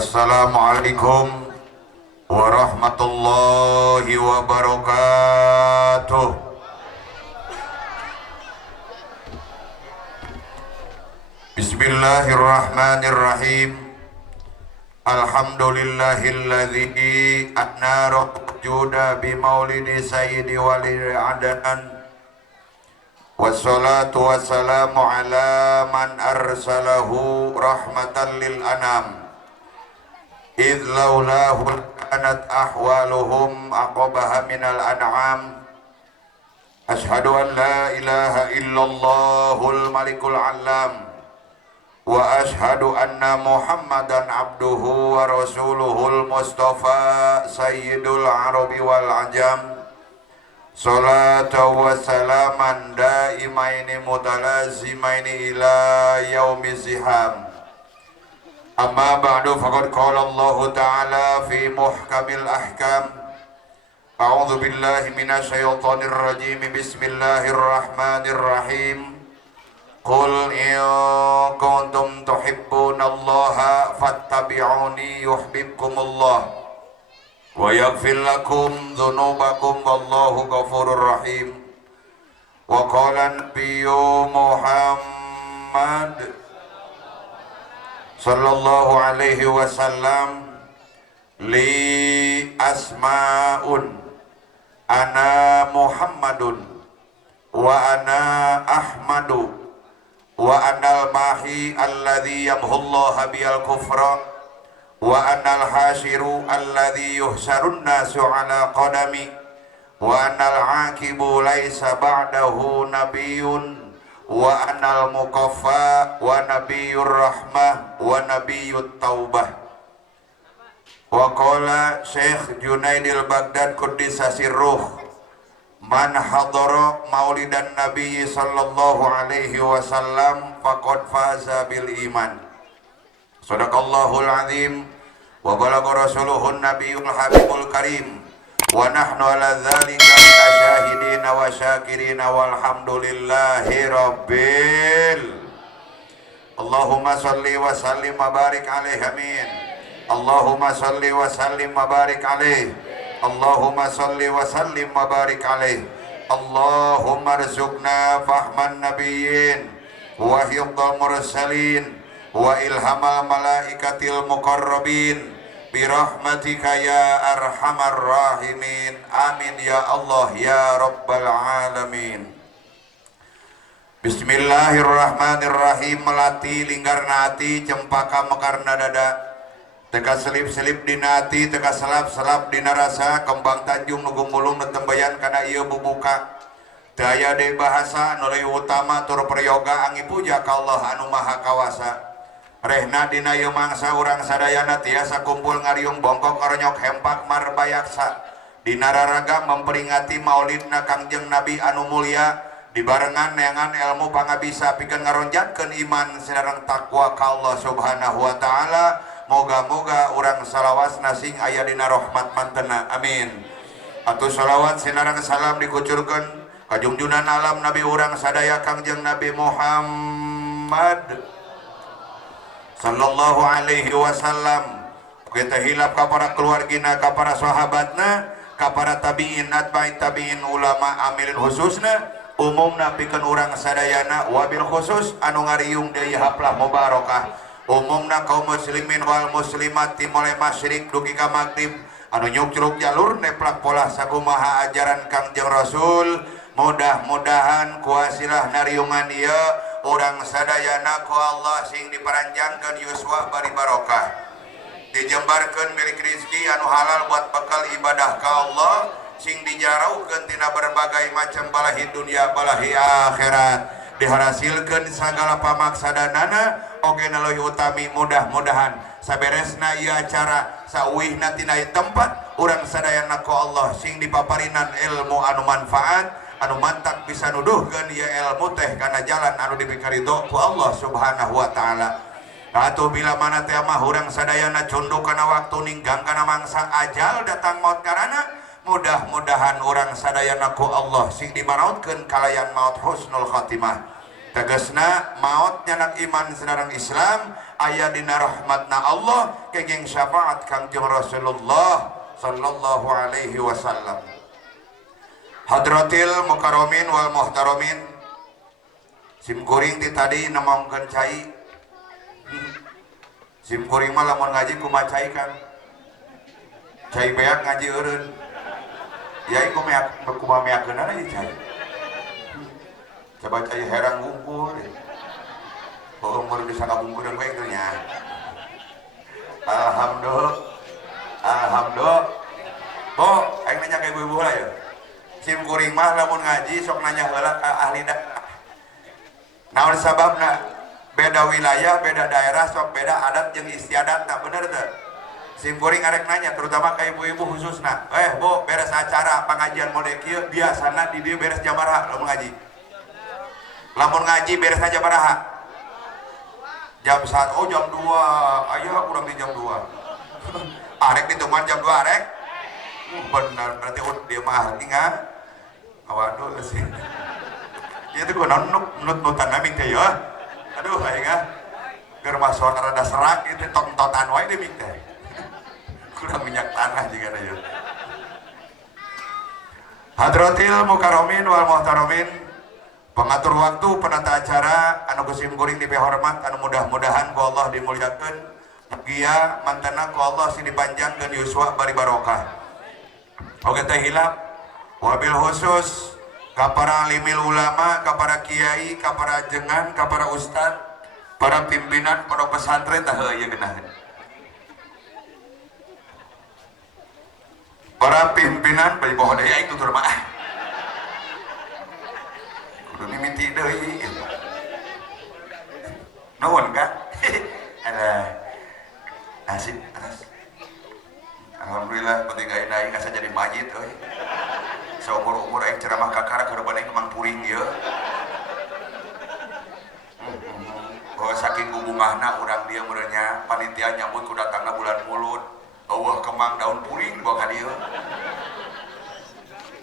Assalamualaikum warahmatullahi wabarakatuh. Bismillahirrahmanirrahim. Alhamdulillahilladzi anara juda bimaulidi sayyidi walil adan. Wassalatu wassalamu ala man arsalahu rahmatan lil anam. Idh laulahu kanat ahwaluhum aqabaha minal an'am. Ashhadu an la ilaha illallahul malikul alam. Wa ashhadu anna muhammadan abduhu wa rasuluhul mustafa sayyidul arabi wal ajam. Salatu wa salaman daimaini mutalazimaini ila yaumi ziham. Amma ba'du faqad qala Allah ta'ala fi muhkamil ahkam. A'udzu billahi minasy syaithanir rajim. Bismillahirrahmanirrahim. Qul in kuntum tuhibbunallaha fattabi'uni yuhibbukumullah wa yaghfir lakum dzunubakum wallahu ghafurur rahim. Wa qala nabiyyu Muhammad sallallahu alaihi wasallam, li asma'un ana Muhammadun wa ana Ahmadu wa anal mahi alladhi yamhullaha biyal kufra wa anal hashiru alladhi yuhsarun nasu ala qadami wa anal aqibu laysa ba'dahu nabiyyun wa anal muqaffa wa nabiyyur rahmah wa nabiyyut taubah. Wa qala Syekh Junaidil Baghdad Quddisa sirruh, man hadara maulidan nabiy sallallahu alaihi wasallam faqad faza bil iman. Sadaqallahul azim wa balagha rasuluhun nabiyul habibul karim wa nahnu ala dzalika minasyahidin wa syakirin walhamdulillahi rabbil. Allahumma salli wa sallim wa barik alaihi, amin. Allahumma salli wa sallim wa barik alaihi. Allahumma salli wa sallim wa barik alaihi. Allahumma rzuqna fahman nabiyyin wa hifdhal mursalin wa ilhamal malaikatil muqarrabin birahmatika ya arhamar rahimin, amin ya Allah ya rabbal alamin. Bismillahirrahmanirrahim. Melati linggarna ati cempaka mekarna dada, teka selip-selip dina ati, teka selap-selap dina rasa, kembang tanjung nugu mulung netembayan kana ieu bubuka. Daya de bahasa nulai utama tur prayoga anggi puja ka Allah anu maha kawasa. Rehna dina ieu mangsa urang sadayana tiasa kumpul ngariung bongkok oronyok hempak marbayaksa dina raraga memperingati maulidna Kangjeng Nabi anu mulia dibarengan neangan ilmu pangabisa pikeun ngaronjatkeun iman sareng takwa ka Allah Subhanahu wa taala. Moga-moga urang salawasna sing aya dina rahmat mantena, amin. Atuh salawat sinareng salam dikucurkeun ka junjunan alam Nabi urang sadaya Kangjeng Nabi Muhammad sallallahu alaihi wasallam. Kita hilap ka para keluargina, ka para sahabatna, ka para tabi'in, atba'it tabi'in, ulama amilin khususna, umumna pikeun urang sadayana, wabil khusus anu ngariung deui haplah mubarakah. Umumna kaum muslimin wal muslimat timole masyrik dugi ka maghrib anu nyukruk jalur neplak pola sakumaha ajaran Kangjeng Rasul. Mudah-mudahan kuasilah nariungan ieu urang sadayana ku Allah sing diparanjangkeun yuswa bari barokah, dijembarkeun milik rezeki anu halal buat bekal ibadah ka Allah, sing dijaraukeun tina berbagai macam balahi dunia balahi akhirat, dihasilkeun sagala pamaksadanana oge leuwih utami. Mudah-mudahan saberesna ieu acara sauwihna tina tempat urang sadayana ku Allah sing dipaparinan ilmu anu manfaat, anu mantak bisa nuduhkeun ieu ilmu teh kana jalan anu dipikaridho ku Allah Subhanahu wa taala. Atuh bila mana teh mah urang sadayana condong kana waktu ninggang kana mangsa ajal datang maut karana, mudah-mudahan urang sadayana ku Allah sing dimarautkeun kalayan maut husnul khatimah. tegasna maut nyanak iman sadarang Islam aya dina rahmatna Allah kenging syafaat Kangjeng Rasulullah sallallahu alaihi wasallam. Hadratil mukarramin wal muhtaramin, sim kuring ti tadi nemongkeun cai. Sim kuring mah lamun ngaji kumaha cai kan? Cai beak ngaji eureun. Yai kumaha meakeunana ieu cai. Coba cai herang wungkul. Oh, umur bisa kabungkureun we kitu nya. Alhamdulillah. Alhamdulillah. Bo, aing nanya ka ibu-ibu lah ya. Sim kuring mah lamun ngaji sok nanya heula ka ahli daerah. Naon sababna? Beda wilayah, beda daerah, sok beda adat jeung istiadatna, bener teu? Sim kuring arek nanya terutama ka ibu-ibu khususna. Bu, beres acara pengajian mode kieu biasana di dieu beres jam baraha lamun ngaji? Lamun ngaji beres jam baraha? Jam 1, oh jam 2. Aya kurang di jam 2. Arek ditemuan jam 2 arek? Benar, berarti dia mah tinggal awaduh sih. Dia tuh nut-nutan naming teh ya. Aduh aing keur masuk rada serak itu tontonan wae deui teh. Kurang minyak tanah juga aya. Hadratil mukarramin wal muhtaramin, pengatur waktu, penata acara anu kusim kuring dipehormat, anu mudah-mudahan ku Allah dimuliakeun, mugia mantena ku Allah sing dipanjangkeun yuswa bari barokah. Oke teh hilap wabil khusus ka para alimil ulama, ka para kiai, ka para jengan, ka para ustad, para pimpinan pondok pesantren tah ieu geunaheun. Para pimpinan bari poho deui itu tur mah. Kudu mimiti deui. Nuhun kan? Ada asik terus. Alhamdulillah penting aing asa jadi majid euy. Saumur-umur aing ceramah kakara karuban aing mang puring ieu. Bahwa saking gubungahna urang dia meureunnya panitia nyambut ku datangna bulan Mulud. Eueuh kemang daun puring bawa ka dieu.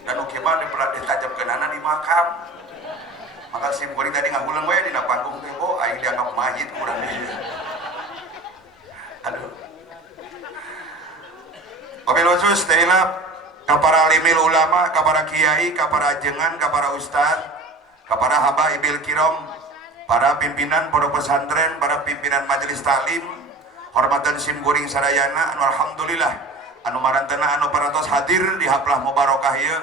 Dan oke mah ditajamkeunana di makam. Maka sim kuring tadi ngahuleung we dina panggung teh, oh aing dianggap majid urang dieu. Aduh. Wabil khusus teilap ka para alimil ulama, ka para kiai, ka para jengan, ka para ustad, ka para habaibil kiram, para pimpinan pondok pesantren, para pimpinan majelis taklim, hormatan sim kuring sadayana anu alhamdulillah anu marantena anu parantos hadir di haplah mubarokah ieu.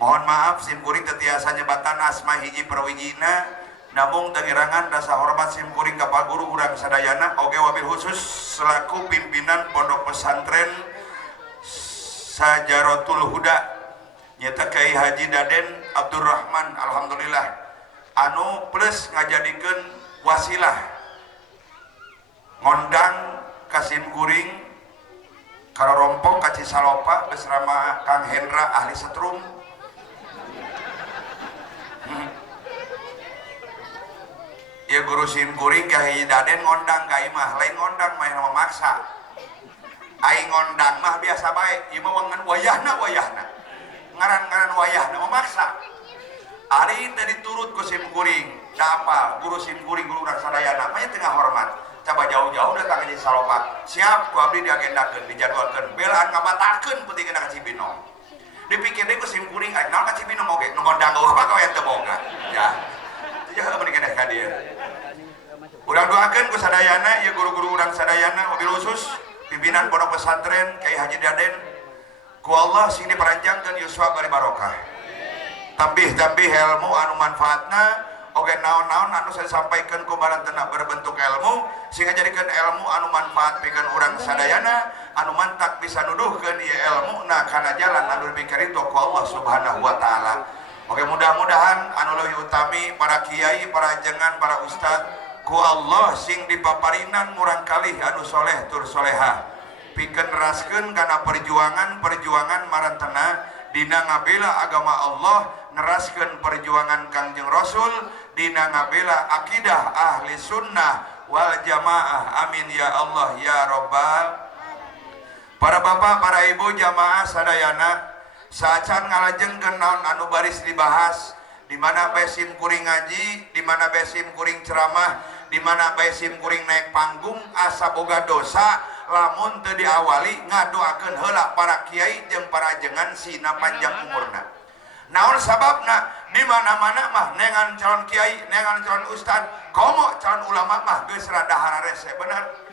Mohon maaf sim kuring teu tiasa nyebatan asma hiji perwijina, namung tangirangan rasa hormat sim kuring ka paguru urang sadayana oge wabil khusus selaku pimpinan pondok pesantren Sajaratul Huda nyata Kyai Haji Daden Abdurrahman, alhamdulillah anu plus ngajadikeun wasilah ngondang kasim kuring karorompong ka Cisalopa bersama Kang Hendra ahli setrum. Ya guru sim kuring Kyai Daden ngondang ka imah lain ngondang main memaksa. Aing ngondang mah biasa bae, ieu mah wangan wayahna ngaran-ngaran wayahna memaksa. Ari teh diturut ku sim kuring, da apal guru sim kuring guru urang sadayana mah tengah hormat. Coba jauh-jauh datang ke Salopak, siap ku abdi diagendakeun, dijadwalkeun, belaan ngabatakeun pentingna ka Cibinong. Dipikir deui ku sim kuring aing naon ka Cibinong oge, nu ngondang eueuh apa kau yang teu boga. Ya. Teu jaga meuning keneh ka dieu. Urang doakeun ku sadayana, ieu guru-guru urang sadayana wabil khusus pimpinan pondok pesantren Kyai Haji Daden ku Allah sing diparanjangkeun yuswa bari barokah. Tambih-tambih ilmu anu manfaatna oge naon-naon anu saya sampaikan ku barantena berbentuk ilmu sing ngajadikeun ilmu anu manfaat pikeun urang sadayana anu mantak bisa nuduhkeun ieu ilmuna kana jalan anu lebih karito ku Allah Subhanahu wa taala. Oke mudah-mudahan anu leuwih utami para kiai, para jengan, para ustad ku Allah sing dipaparinan murang kalih anu soleh tur soleha pikeun neraskeun kana perjuangan marantena dina ngabela agama Allah, neraskeun perjuangan Kangjeng Rasul dina ngabela akidah ahli sunnah wal jamaah. Amin ya Allah ya Rabbal. Para bapak, para ibu jamaah sadayana, saacan ngalajengkeun naon anu baris dibahas di mana besim kuring ngaji, di mana besim kuring ceramah, di mana besim kuring naik panggung asa boga dosa lamun teu diawali ngadoakeun heula para kiai jeung para jengan sina panjang umurna. Naon sababna? Di mana-mana mah nengan calon kiai, nengan calon ustad, komo calon ulama mah geus rada hararese bener.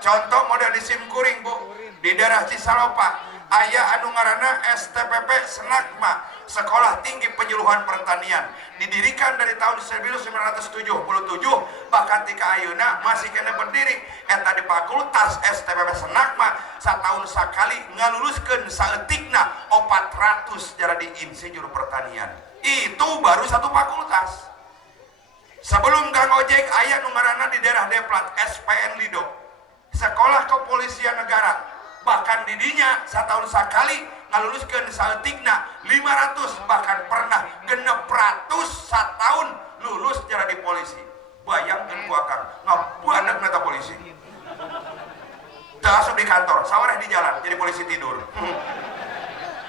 Contoh model di Simkuring Bu, di daerah Cisalopa aya anu ngaranna STPP Senakma, Sekolah Tinggi Penyuluhan Pertanian, didirikan dari tahun 1977, bahkan tika ayeuna masih kena berdiri. Eta di fakultas STPP Senakma satahun sakali ngaluluskeun saeutikna 400 jadi insinyur pertanian. Itu baru satu fakultas. Sebelum Kang Ojek aya nu ngaranna di daerah Deplat SPN Lido, Sekolah Kepolisian Negara, bahkan didinya satahun sakali ngaluluskeun saeutikna 500, bahkan pernah 600 satahun lulus jadi polisi. Bayangkeun ku akang ngabuadeg nata polisi. Teu asup di kantor, sawareh di jalan jadi polisi tidur.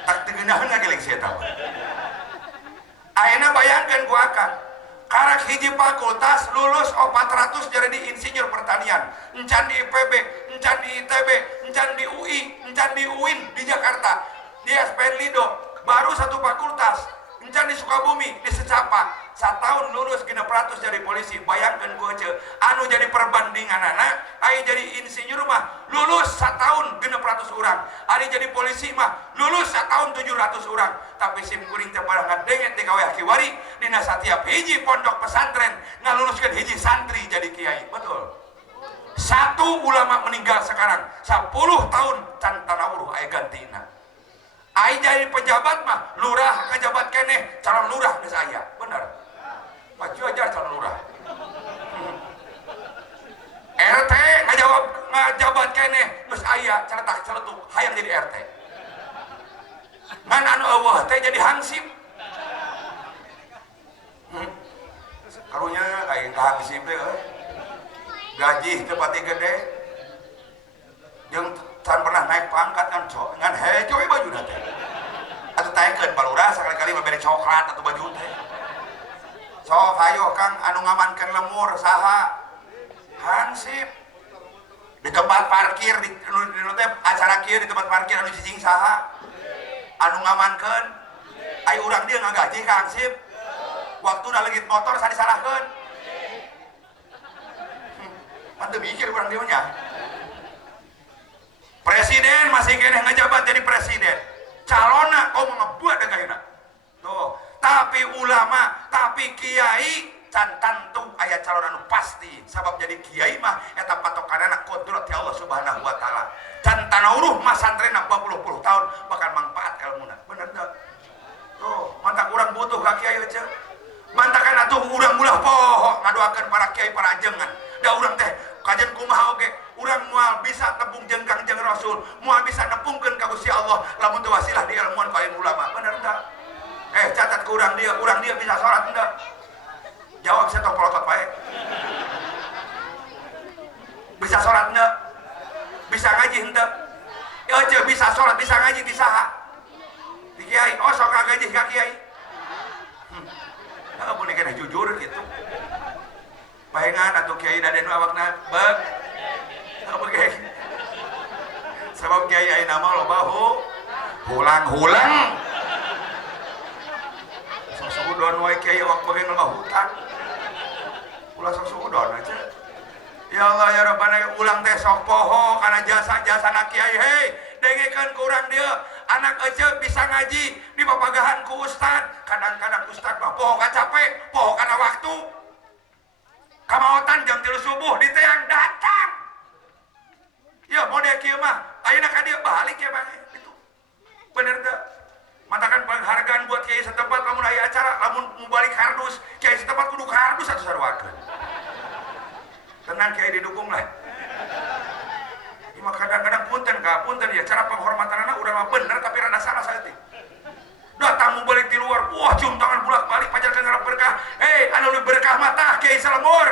Tak teu geunaheun ngageling si eta. Ayeuna bayangkeun ku akang karek hiji fakultas lulus 400 jadi insinyur pertanian, encan di IPB, encan di ITB, encan di UI, encan di UIN di Jakarta, di SPN Lido baru satu fakultas, encan di Sukabumi, di Secapa satahun lulus 600 jadi polisi. Bayangkan ku aja anu jadi perbandingan anak ai jadi insinyur mah lulus satahun 600 orang, ari jadi polisi mah lulus satahun 700 orang. Tapi Simkuring teh pada ngadenget di kaweh kiwari dina satiap hiji pondok pesantren ngaluluskeun hiji santri jadi kiai. Betul. Satu ulama meninggal sekarang 10 tahun can tanawuruh aya gantina. Ai jadi pejabat mah lurah ngajabat keneh calon lurah geus aya. Bener. Maju aja calon lurah. RT ngajabat keneh geus aya celetak celetuk hayang jadi RT. Ngan anu eueuh teh jadi hansip. Karunya aya hansip teh gaji teu pati gede. Jeung can pernah naik pangkat kan cok ngan hejo we baju teh. Atuh taekeun palura sakali-kali mah bere coklat atau baju teh. Sok hayo Kang anu ngamankeun lemur saha? Hansip. Di tempat parkir di teh acara kieu di tempat parkir anu cicing saha? Anu ngamankeun? Ai urang dia ngagaji ka Hansip. Waktu leungit motor sa disalahkeun. Manteu mikir urang dia nya. Presiden masih kena ngejabat jadi presiden. Calona kau ngebuat degayna. Tuh, tapi ulama, tapi kiai can tantu aya calon anu pasti. Sabab jadi kiai mah eta patokanana kodrat ti Allah Subhanahu wa taala. Can tanauruh mah santrena 20 tahun bakal manfaat ilmuna. Bener teu? Tuh, mantak urang butuh ka kiai aja. Mantakan atuh urang ulah poho ngadoakeun para kiai para ajengan. Da urang teh kajen kumaha oge. Urang moal bisa tepung jeung Kangjeng Rasul, moal bisa nepungkeun ka Gusti Allah lamun teu wasilah di ilmuan ka ulama. Bener teu? Catat ke urang dia bisa salat henteu? Jawab saya tok polotot bae. Bisa salat henteu? Bisa ngaji henteu? Ya bisa salat, bisa ngaji di saha? Di kiai. Oh sok ngaji ka kiai. Mun kena jujur gitu. Baengan atuh kiai daden awakna beug. Begitu. Sebab kiai ayeuna mah loba hulang-hulang. Sasudon wae kiai awak beugeung loba hutan. Ulah sasudon aja. Ya Allah ya Rabbana ulang teh sok poho kana jasa-jasana kiai. Hei, dengekeun ku urang dieu. Anak aja bisa ngaji di papagahan ku ustad. Kadang-kadang ustad mah poho ka capek, poho kana waktu. Kamaotan jam 3 subuh di teang datang. Ya model kieu mah ayeuna ka dieu balik ya Bang. Itu. Bener teu? Matakan penghargaan buat kiai setempat lamun aya acara, lamun mau balik kardus, kiai setempat kudu kardus atuh saruakeun. Tenang kiai didukung lah. Ima kadang-kadang punten ya cara penghormatanana udah mah bener tapi rada salah saeutik. Datang mau balik di luar, wah cium tangan bolak-balik pajar ngarep berkah. Anu berkah mah tah kiai salemur.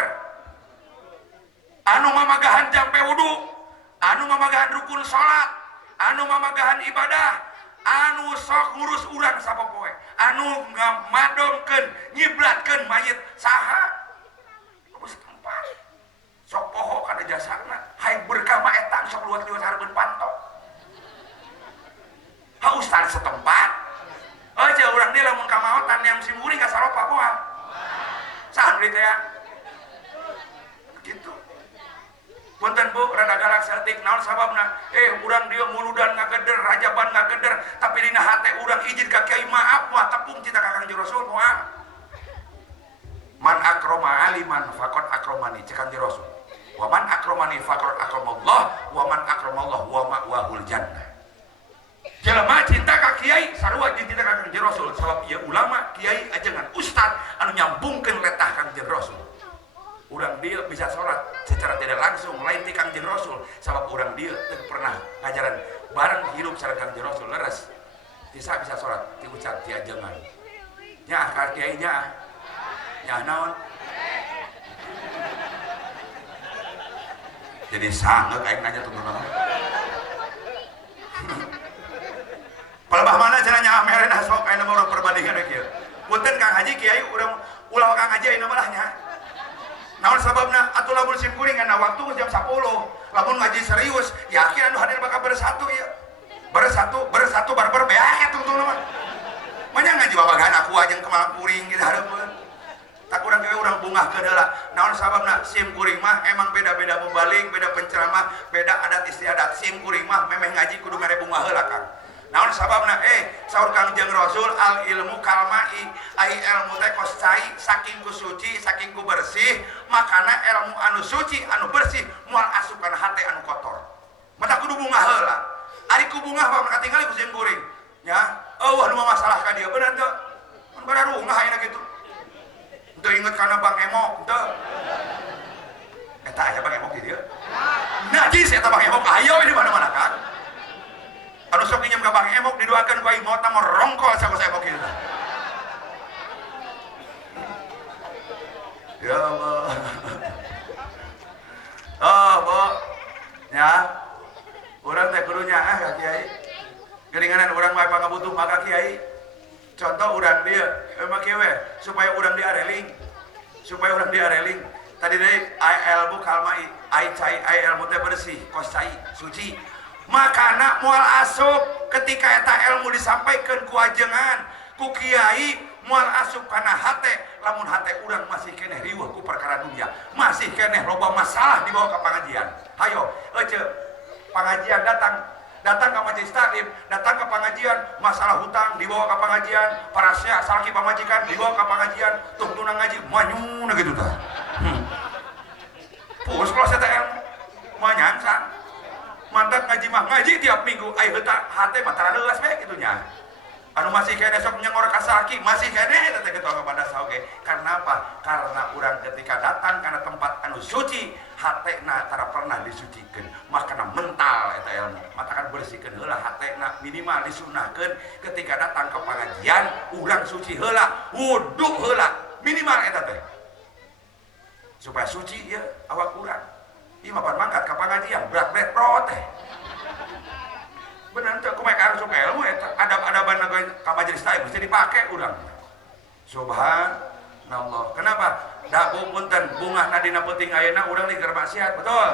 Anu mamagahan jampe wudu, anu mamagahan rukun salat, anu mamagahan ibadah, anu sok ngurus urang sapopoe, anu ngamadongkeun nyiblatkeun mayit saha geus tempat sok poho kana jasana hayang berkah mah eta sok luwat-luwat hareupeun pantok ha ustaz setempat aja urang dia lamun kamaotan yang simuri ka saropa moal saha deui teh gitu. Punten Bu, rada galak saeutik naon sababna? Urang dia muludan ngageder, rajaban ngageder, tapi dina hate urang izin ka kiai maaf moal tepung cita ka Kangjeng Rasul moal. Man akroma aliman faqad akromani cek Kangjeng Rasul. Wa man akromani faqad akramallah wa man akramallah wa ma'wahul jannah. Jelema cinta ka kiai sarua cinta ka Kangjeng Rasul sabab ieu ulama, kiai ajengan ustad anu nyambungkeun letah Kangjeng Rasul. Urang dia bisa sholat secara tidak langsung lain ti Kangjeng Rasul sabab urang dia teu pernah ngajaran bareng hirup sareng Kangjeng Rasul leres bisa sholat ti ucap ti ajengan nya ka kiai nya naon jadi sangeuk aing nanya tuh naon palebah mana cenanya amerena sok aya nomor perbandingan kieu punten Kang Haji kiai urang ulah Kang Haji aya mah nya naon sababna atuh lamun sim kuring kana waktu jam 10 lamun ngaji serius yakin anu hadir bakal bersatu ya bersatu barbar beak tungtung mah manya ngaji babagan aku aja kemalang kuring gitu hareupeun tak urang ge urang bungahkeun heula naon sababna sim kuring mah emang beda-beda mubalik beda penceramah beda adat istiadat sim kuring mah memeh ngaji kudu mere bungah heula Kang naon sababna saur Kangjeng Rasul al ilmu kalmai ai ilmu teh kos cai saking ku suci saking ku bersih makana ilmu anu suci anu bersih moal asup kana hate anu kotor mata kudu bungah heula ari ku bungah mah katingali ku sim kuring nya anu masalah ka dia bener teu mun bararungah ayeuna kitu teu inget kana Bang Emok teu eta aya Bang Emok di dieu najis eta Bang Emok ayo di mana-mana Kang anu sok nyem ka Bang Emok didoakeun ku aing maot mah rongkol sakosa Emok kieu ya Allah Bu nya urang teh kudu nyaah ka kiai geuninganan urang mah pangabutuh maka kiai contoh urang dia mah kieu we supaya urang diareling tadi deui ilmu kalmai ai cai ai ilmu teh bersih kos cai suci makana moal asup ketika eta ilmu disampaikan ku ajengan ku kiai moal asup kana hate lamun hate urang masih keneh riweuh ku perkara dunia masih keneh loba masalah dibawa ka pengajian hayo ece pengajian datang ke majelis taklim datang ke pengajian masalah hutang dibawa ke pengajian para syekh salki pamajikan dibawa ke pengajian tuh tunang ngaji manyuna gitu tah pus kalau saya ilmu manyansang mandat ngaji mah ngaji tiap minggu ai heuta hate mah taradeus we kitu nya anu masih kene sok nyengor ka salki masih kene eta teh ketua kepada sauge karena apa karena urang ketika datang kana tempat anu suci hatena tara pernah disucikeun makana mental eta ilmu matakan bersihkeun heula hatena minimal disunahkeun ketika datang ke pengajian urang suci heula wudu heula minimal eta teh supaya suci ya awak urang ieu mah mangkat ka pengajian berat-berat pro teh bener teh kumaha ka asup ilmu eta adab-adaban ka majelis taklim bisa dipake urang subhanallah kenapa da punten bungahna dina peuting ayeuna urang keur maksiat betul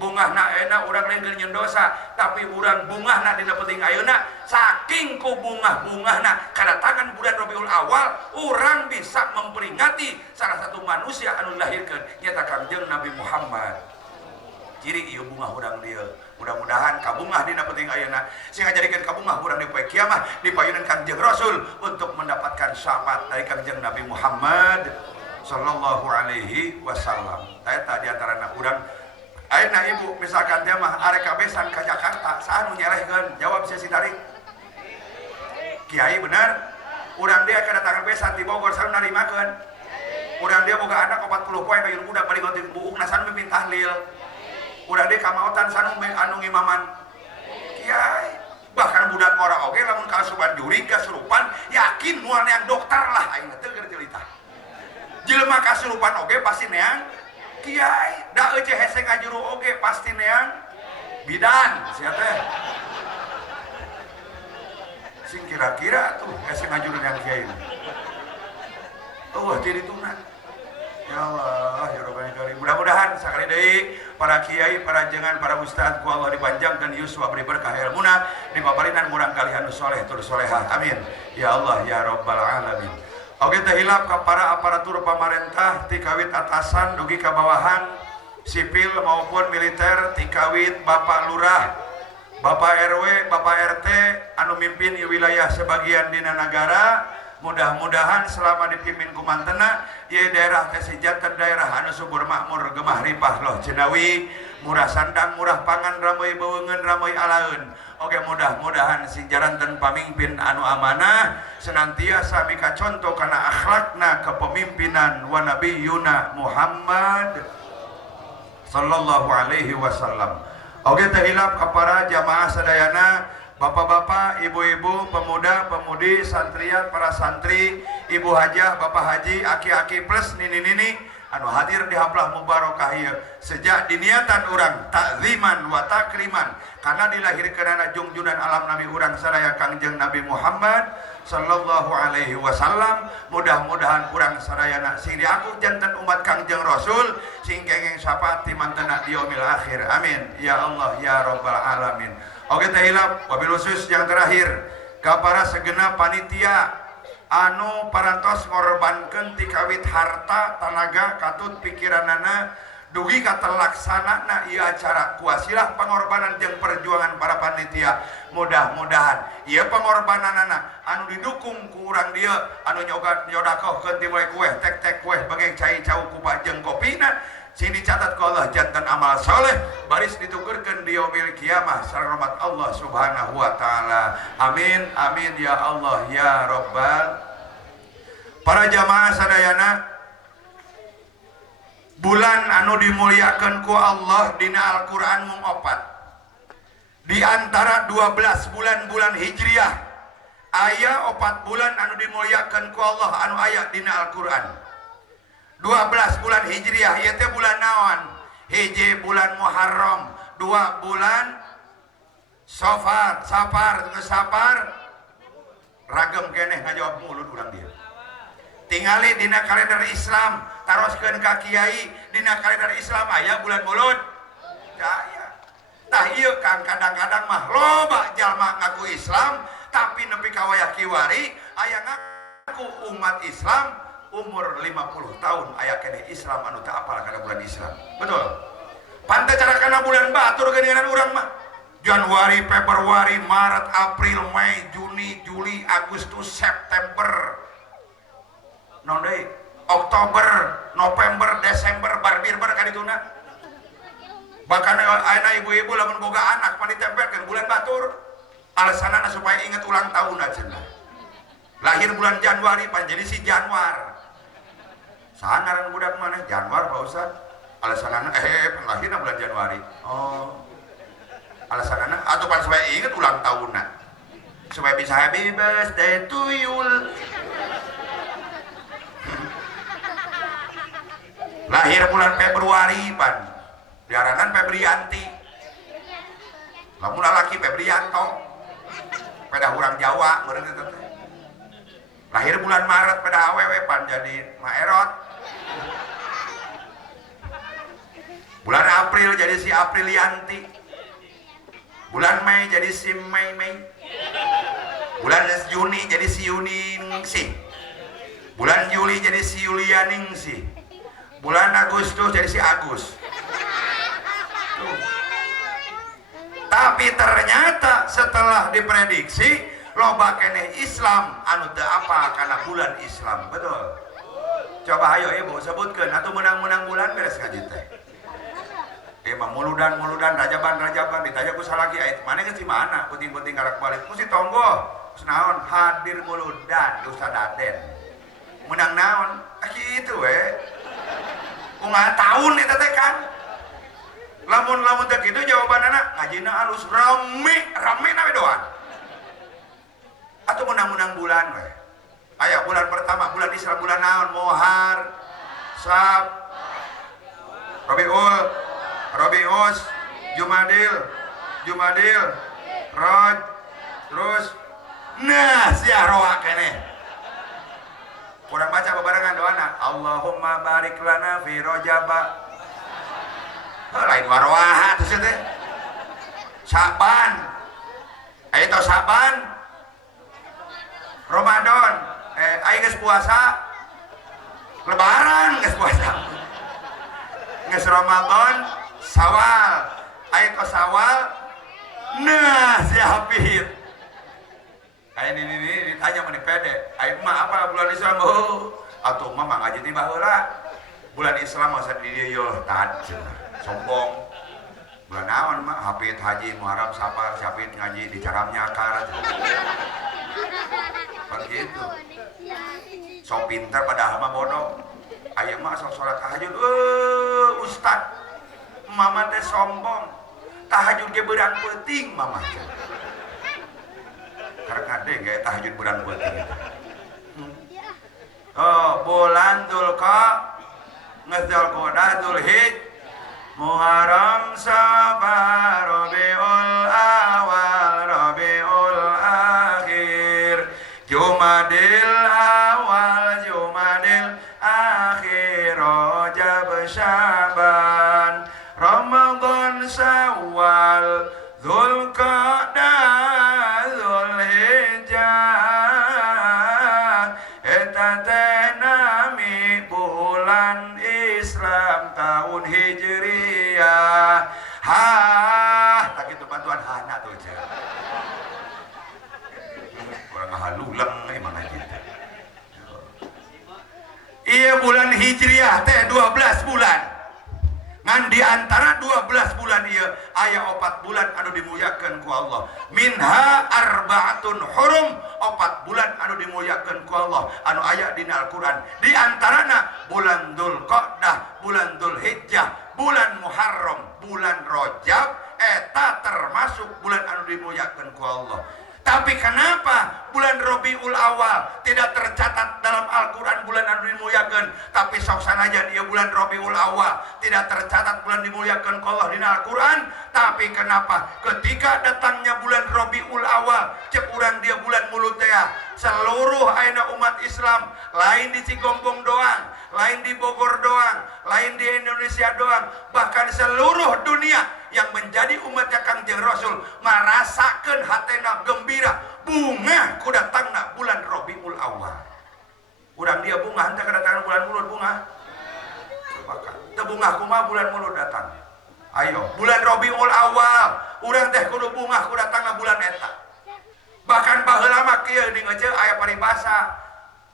bungahna ayeuna urang lain keur nyeun dosa tapi urang bungahna dina peuting ayeuna saking ku bungah-bungahna kadatangan bulan Rabiul Awal urang bisa memperingati salah satu manusia anu dilahirkeun nyaeta Kangjeng Nabi Muhammad ciri ieu bungah urang dieu mudah-mudahan kabungah dina peuting ayeuna sehingga jadikeun kabungah urang di poe kiamah di payunan Kangjeng Rasul untuk mendapatkan syafaat dari Kangjeng Nabi Muhammad sallallahu alaihi wasallam. Eta di antara urang ayeuna ibu misalkan dia mah arek kabesan ka Jakarta saha nu nyerehkeun jawab sia si tarik kiai bener urang dia kedatangan besan di Bogor saha narimakeun urang dia boga anak 40 poe bayu budak balik ngotin buukna saha mimpin tahlil urang dia kamaotan saha anu ngimaman kiai bahkan budak ora oge lamun kaasupan juri kasurupan yakin moal neang dokter lah ayeuna teu keur cerita jelema kasurupan oge pasti neang kiai da eueuh hese ngajuru oge pasti neang bidan sia teh sing kira-kira tuh sing ngajurin yang kiai jadi tuna ya Allah ya Rabbal Karim. Mudah-mudahan sekali deui para kiai, para jengan, para ustad ku Allah dipanjangkeun yuswa beri berkah ilmuna, dipaparinan murang kalian soleh tur solehah, amin ya Allah ya Rabbal Alamin. Oke teh hilap ka para aparatur pamarentah tikawit atasan dugi ka bawahan sipil maupun militer, tikawit Bapak Lurah, Bapak RW, Bapak RT anu mimpin di wilayah sebagian dina negara. Mudah-mudahan selama dipimpin kumantena ieu daerah teh sejahtera daerah anu subur makmur gemah ripah loh Cenawi, murah sandang, murah pangan, ramai beungeun, ramai alaeun. Oke, mudah-mudahan si jaranten pamimpin anu amanah senantiasa mika contoh kana akhlakna kepemimpinan wa nabiyuna Muhammad sallallahu alaihi wasallam. Oke teh hilap ka para jamaah sadayana, bapak-bapak, ibu-ibu, pemuda, pemudi, santriat, para santri, ibu hajah, bapak haji, aki-aki plus nini-nini anu hadir di haflah mubarakah ieu sejak diniatan urang takziman wa takriman karena dilahirkeunana junjunan alam nabi urang sadaya Kangjeng Nabi Muhammad sallallahu alaihi wasallam. Mudah-mudahan urang sadayana sing diaku janten umat Kangjeng Rasul sing kenging syafaat ti mantena di yaumil akhir, amin ya Allah ya Rabbal Alamin. Oke teh hilap wabil khusus yang terakhir ka para segenap panitia anu parantos ngorbankeun ti kawit harta, tenaga, katut pikiranana dugi ka terlaksanana ieu acara kuasilah pengorbanan jeung perjuangan para panitia. Mudah-mudahan ieu pengorbananana anu didukung ku urang dieu anu nyodakohkeun ti moe kueh tek-tek kueh bage cai cau kupa jeung kopina sing dicatat ku Allah jantan amal soleh baris ditukerkeun di yaumil kiamah sareng rahmat Allah subhanahu wa ta'ala, amin amin ya Allah ya Rabbal. Para jamaah sadayana, bulan anu dimuliakeun ku Allah dina Al-Qur'an mung 4 di antara 12 bulan-bulan hijriah aya 4 bulan anu dimuliakeun ku Allah anu aya dina Al-Qur'an. 12 bulan hijriah ieu teh bulan naon? Hiji bulan Muharram, 2 bulan Safar, Safar ragem keneh ngajawab mulut urang dia. Tingali dina kalender Islam taroskeun ka kiai dina kalender Islam aya bulan Maulud. Aya. Tah ieu kan kadang-kadang mah loba jalma ngaku Islam tapi nepi ka wayah kiwari aya ngaku umat Islam umur 50 tahun aya keneh Islam anu teu apal kana bulan Islam. Betul. Pante cara kana bulan batur geuningan urang mah. Januari, Februari, Maret, April, Mei, Juni, Juli, Agustus, September. Non deui, Oktober, November, Desember, barbirber ka dituna. Bahkan ayeuna ibu-ibu lamun boga anak pan ditempelkeun bulan batur. Alasanana supaya inget ulang tahun cenah. Lahir bulan Januari pan jadi si Januar. Saha ngaran budak maneh Januar Pak Ustaz. Alasanana lahirna bulan Januari. Oh. Alasanana atuh pan supaya inget ulang tahunna. Supaya bisa happy birthday to you. Lahir bulan Februari pan. Diaranan Febrianti. Lamun lalaki Febrianto. Peda urang Jawa meureun eta teh. Lahir bulan Maret pada awewe pan jadi Maerot. Bulan April jadi si Aprilianti. Bulan Mei jadi si Mei. Bulan Juni jadi si Yuningsih. Bulan Juli jadi si Yulianingsih. Bulan Agustus jadi si Agus. Tapi ternyata setelah diprediksi loba keneh Islam anu teu apa kana bulan Islam. Betul. Coba ayo ibu sebutkeun atuh menang-menang bulan beres ngaji teh. Emang muludan rajaban ditanya ku salagi ait mana geus di mana penting-penting galak balik mesti tonggo naon hadir muludan dosa daden menang naon kitu we kumaha tahun eta teh kan lamun teh kitu jawabanana ngajina halus rame na we doan atuh menang bulan we aya bulan pertama bulan Islam bulan naon Mohar Sab Rabiul, Jumadil, Raj, terus Nah sia roa kene kurang baca bebarengan doana Allahumma barik lana fi rojaba lain warwaha tuh teh Syaban ayo Syaban Ramadan ayo geus puasa lebaran geus puasa geus Ramadan Sawal ayo Sawal nah si Hafid ayo ini ditanya mana pede ayo mah apa bulan Islam atau mah ngaji di baheula bulan Islam masa di dieu yo tad sombong bulan naon mah Hafid haji Muharram Safar Syafid ngaji di Caram Nyakar begitu so pintar padahal mah bodoh ayo mah sok salat tahajud ustad mama teh sombong tahajud ge beurang peuting mama karena kadang gaya tahajud beurang peuting bulan Dzulqa'dah Dzulhijjah Muharram Safar Rabiul Awal Rabiul Akhir Jumadil Awal Jumadil Akhir Rajab Syaban Ramadan Syawal Dzulqa'dah Dzulhijjah eta teh nami bulan Islam tahun Hijriyah tak itu bantuan hana tuh aja orang ngahalulang emang aja iya bulan Hijriyah teh 12 bulan ngan diantara 12 bulan iya aya 4 bulan anu dimuliakeun ku Allah minha arbaatun hurum 4 bulan anu dimuliakeun ku Allah anu aya dina Al-Qur'an diantarana bulan Dzulqa'dah bulan Dzulhijjah bulan Muharram bulan Rajab eta termasuk bulan anu dimuliakeun ku Allah tapi kenapa bulan Rabiul Awal tidak tercatat dalam Al-Quran bulan anu dimuliakeun tapi sok sanajan ieu bulan Rabiul Awal tidak tercatat bulan dimuliakeun ku Allah dina Al-Quran tapi kenapa ketika datangnya bulan Rabiul Awal cek urang dia bulan mulut teh seluruh ayeuna umat Islam lain di Cigombong doang lain di Bogor doang lain di Indonesia doang bahkan seluruh dunia yang menjadi umatnya Kangjeng Rasul merasakan hatena gembira bunga ku datangna bulan Rabiul Awal urang dia bunga henteu kedatangan bulan mulut bunga bahkan teu bunga kumaha bulan mulut datang ayo bulan Rabiul Awal urang teh kudu bunga ku datangna bulan eta bahkan baheula mah kieu di ngeuceuk aya paribasa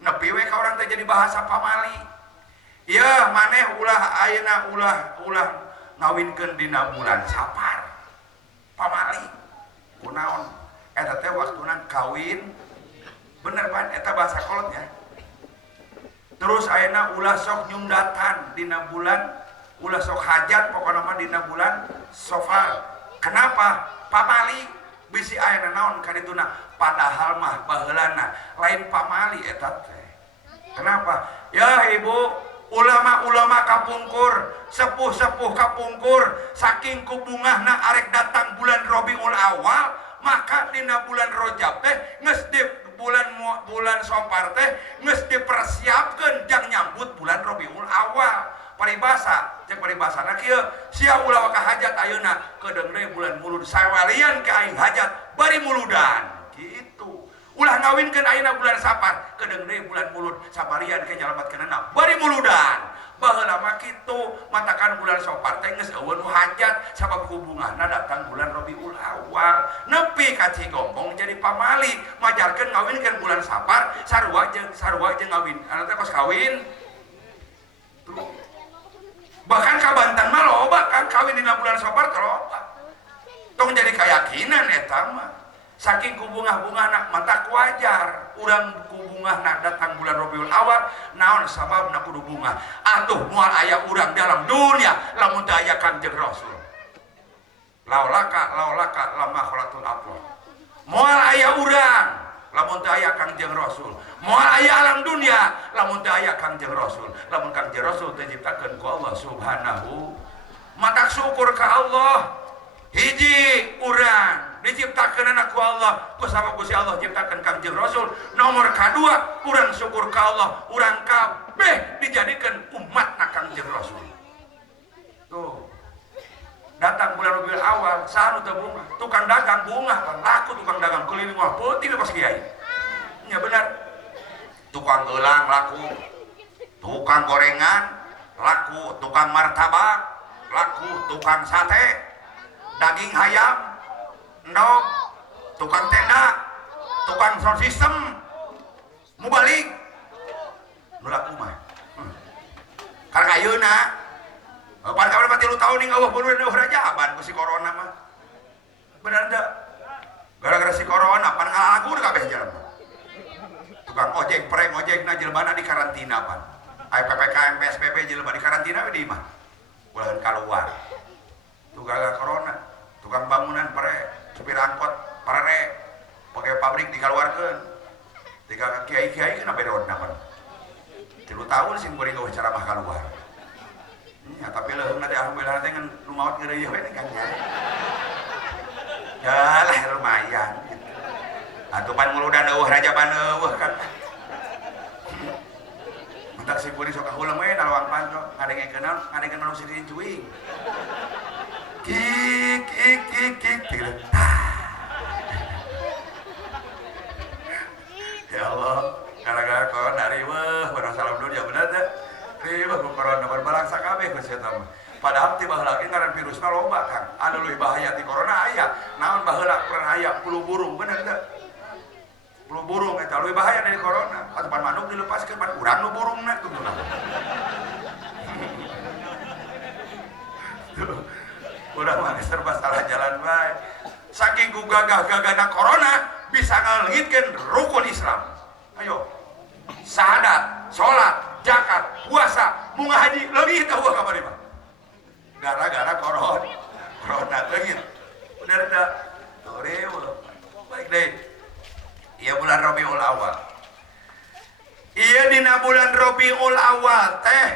nepi we ka urang teh jadi bahasa pamali ya maneh ulah ayeuna ulah ngawinkeun dina bulan Safar pamali kunaon eta teh waktuna kawin bener pan eta bahasa kolotnya terus ayeuna ulah sok nyundatan dina bulan ulah sok hajat pokona mah dina bulan Safar kenapa pamali bisi ayeuna naon kadituna padahal mah baheulana lain pamali eta teh kenapa ya ibu ulama-ulama kapungkur sepuh-sepuh kapungkur saking kubungahna arek datang bulan Rabiul Awal maka dina bulan Rajab teh geus di bulan Safar teh geus dipersiapkeun jang nyambut bulan Rabiul Awal paribasa cek paribasana kieu sia ulah ka hajat ayeuna kedeung deui bulan mulud sawalian ka aing hajat bari muludan gitu ulah ngawinkeun ayeuna bulan Safar kedeung deui bulan mulud sabarian ke nyalametkeunna bari muludan baheula mah kitu matakan bulan Safar teh geus eueun hajat sabab hubunganna datang bulan Rabiul Awal nepi ka Cigombong jadi pamali majarkeun ngawinkeun bulan Safar sarua jeung ngawin anu teh kos kawin tuh bahkan ka Banten mah loba kan kawin dina bulan Safar teh loba tong jadi keyakinan eta mah saking kubungah-bungahna mata wajar urang kubungahna datang bulan Rabiul Awal naon sababna kudu bunga atuh moal aya urang dalam dunia lamun teu aya Kangjeng Rasul laulaka lama khalatul aflah moal aya urang lamun teu aya Kangjeng Rasul moal aya alam dunia lamun teu aya Kangjeng Rasul lamun Kangjeng Rasul teu diciptakeun ku Allah subhanahu mata syukur ka Allah hiji urang diciptakan anak ku Allah ku sabab Gusti Allah ciptakan Kangjeng Rasul. Nomor kedua urang syukur ka Allah urang kabeh dijadikan umat Kangjeng Rasul. Tuh datang bulan Rabiul Awal sanu teu bunga tukang dagang bunga laku tukang dagang keliling wah peuting pas kiai nya benar tukang gelang laku tukang gorengan laku tukang martabak laku tukang sate daging ayam endog tukang tenda tukang sound system mubalik nu laku mah karena ayeuna pada kapan mati lu tahu nih ngawah bulu dan rajaban ku si corona mah benar enggak gara-gara si corona pan ngalagu udah kabeh jalan tukang ojek prank ojek na jelebana di karantina pan aya PPKM PSBB jeleba di karantina we di mah bulan keluar tuh gara-gara corona tukang bangunan pare supir angkot pare pakai pabrik dikeluarkeun tiga kiai-kiai kana bereodna pan 3 tahun sing beuring gawe ceramah keluar. Ya, tapi leheung nanti alhamdulillah nanti kan lumaut ngeureuy we kan ya. Ya lah lumayan gitu. Atuh pan nguludan eueuh rajaban eueuh kan. Mentak si Budi sok kahulang we nalawang panto ngadengekeun nu sirin cuing. Kik kik kik kik gitu. Ya Allah, gara-gara corona riweuh barang salam dulu ya bener teh. Riweuh ku corona berbalangsa kabeh ku setan mah. Padahal ti baheula ge ngaran virusna loba Kang. Anu leuwih bahaya ti corona aya. Naon baheula pernah aya flu burung bener teh. Flu burung eta leuwih bahaya dari corona. Atuh pan manuk dilepaskeun pan urang nu burungna tuh. Udah mah serba salah jalan bae. Saking ku gagah-gagahna corona bisa ngaleungitkeun rukun Islam. Ayo. Sahadat, salat, zakat, puasa, bunga haji leungit ka eueuh ka bari mah. Gara-gara corona leungit. Bener da. Toreuh. Baik deh. Iya bulan Rabiul Awal. Iya dina bulan Rabiul Awal teh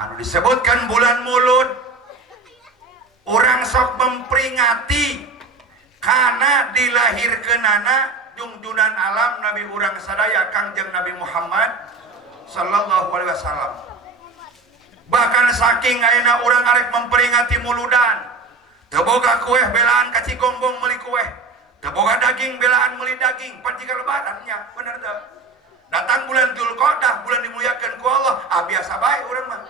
anu disebutkan bulan Mulud orang sok memperingati karena dilahirkeunana junjunan alam Nabi urang sadaya Kangjeng Nabi Muhammad sallallahu alaihi wasallam. Bahkan saking ayeuna urang arek memperingati muludan teu boga kueh belaan ka Cigombong meuli kueh, teu boga daging belaan meuli daging pan jika lebaran nya bener teu. Datang bulan Dzulqa'dah bulan dimuliakeun ku Allah biasa bae urang mah.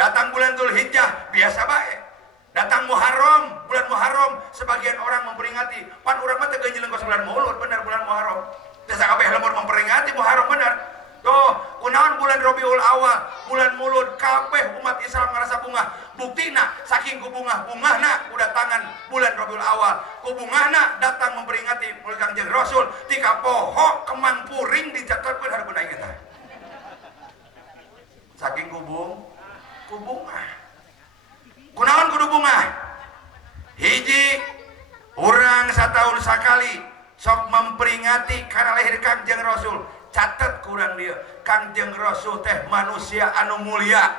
Datang bulan Dzulhijjah biasa bae. Datang Muharram, bulan Muharram sebagian orang memperingati pan urang mah teu geujeuleng ka bulan Maulud bener bulan Muharram. Teu sakabeh lemur memperingati Muharram bener. Tuh, kunaon bulan Rabiul Awal, bulan Mulud kabeh umat Islam ngarasa bungah. Buktina saking ku bungah-bungahna udah tangan bulan Rabiul Awal. Ku bungahna datang memperingati Mulud Kangjeng Rasul ti ka poho kemang puring dicatatkeun hareupeun aing eta. Saking ku bungah. Kunaon kudu bungah? Hiji urang satahun sakali sok memperingati karena lahir Kangjeng Rasul. Catat kurang dia Kangjeng Rasul teh manusia anu mulia,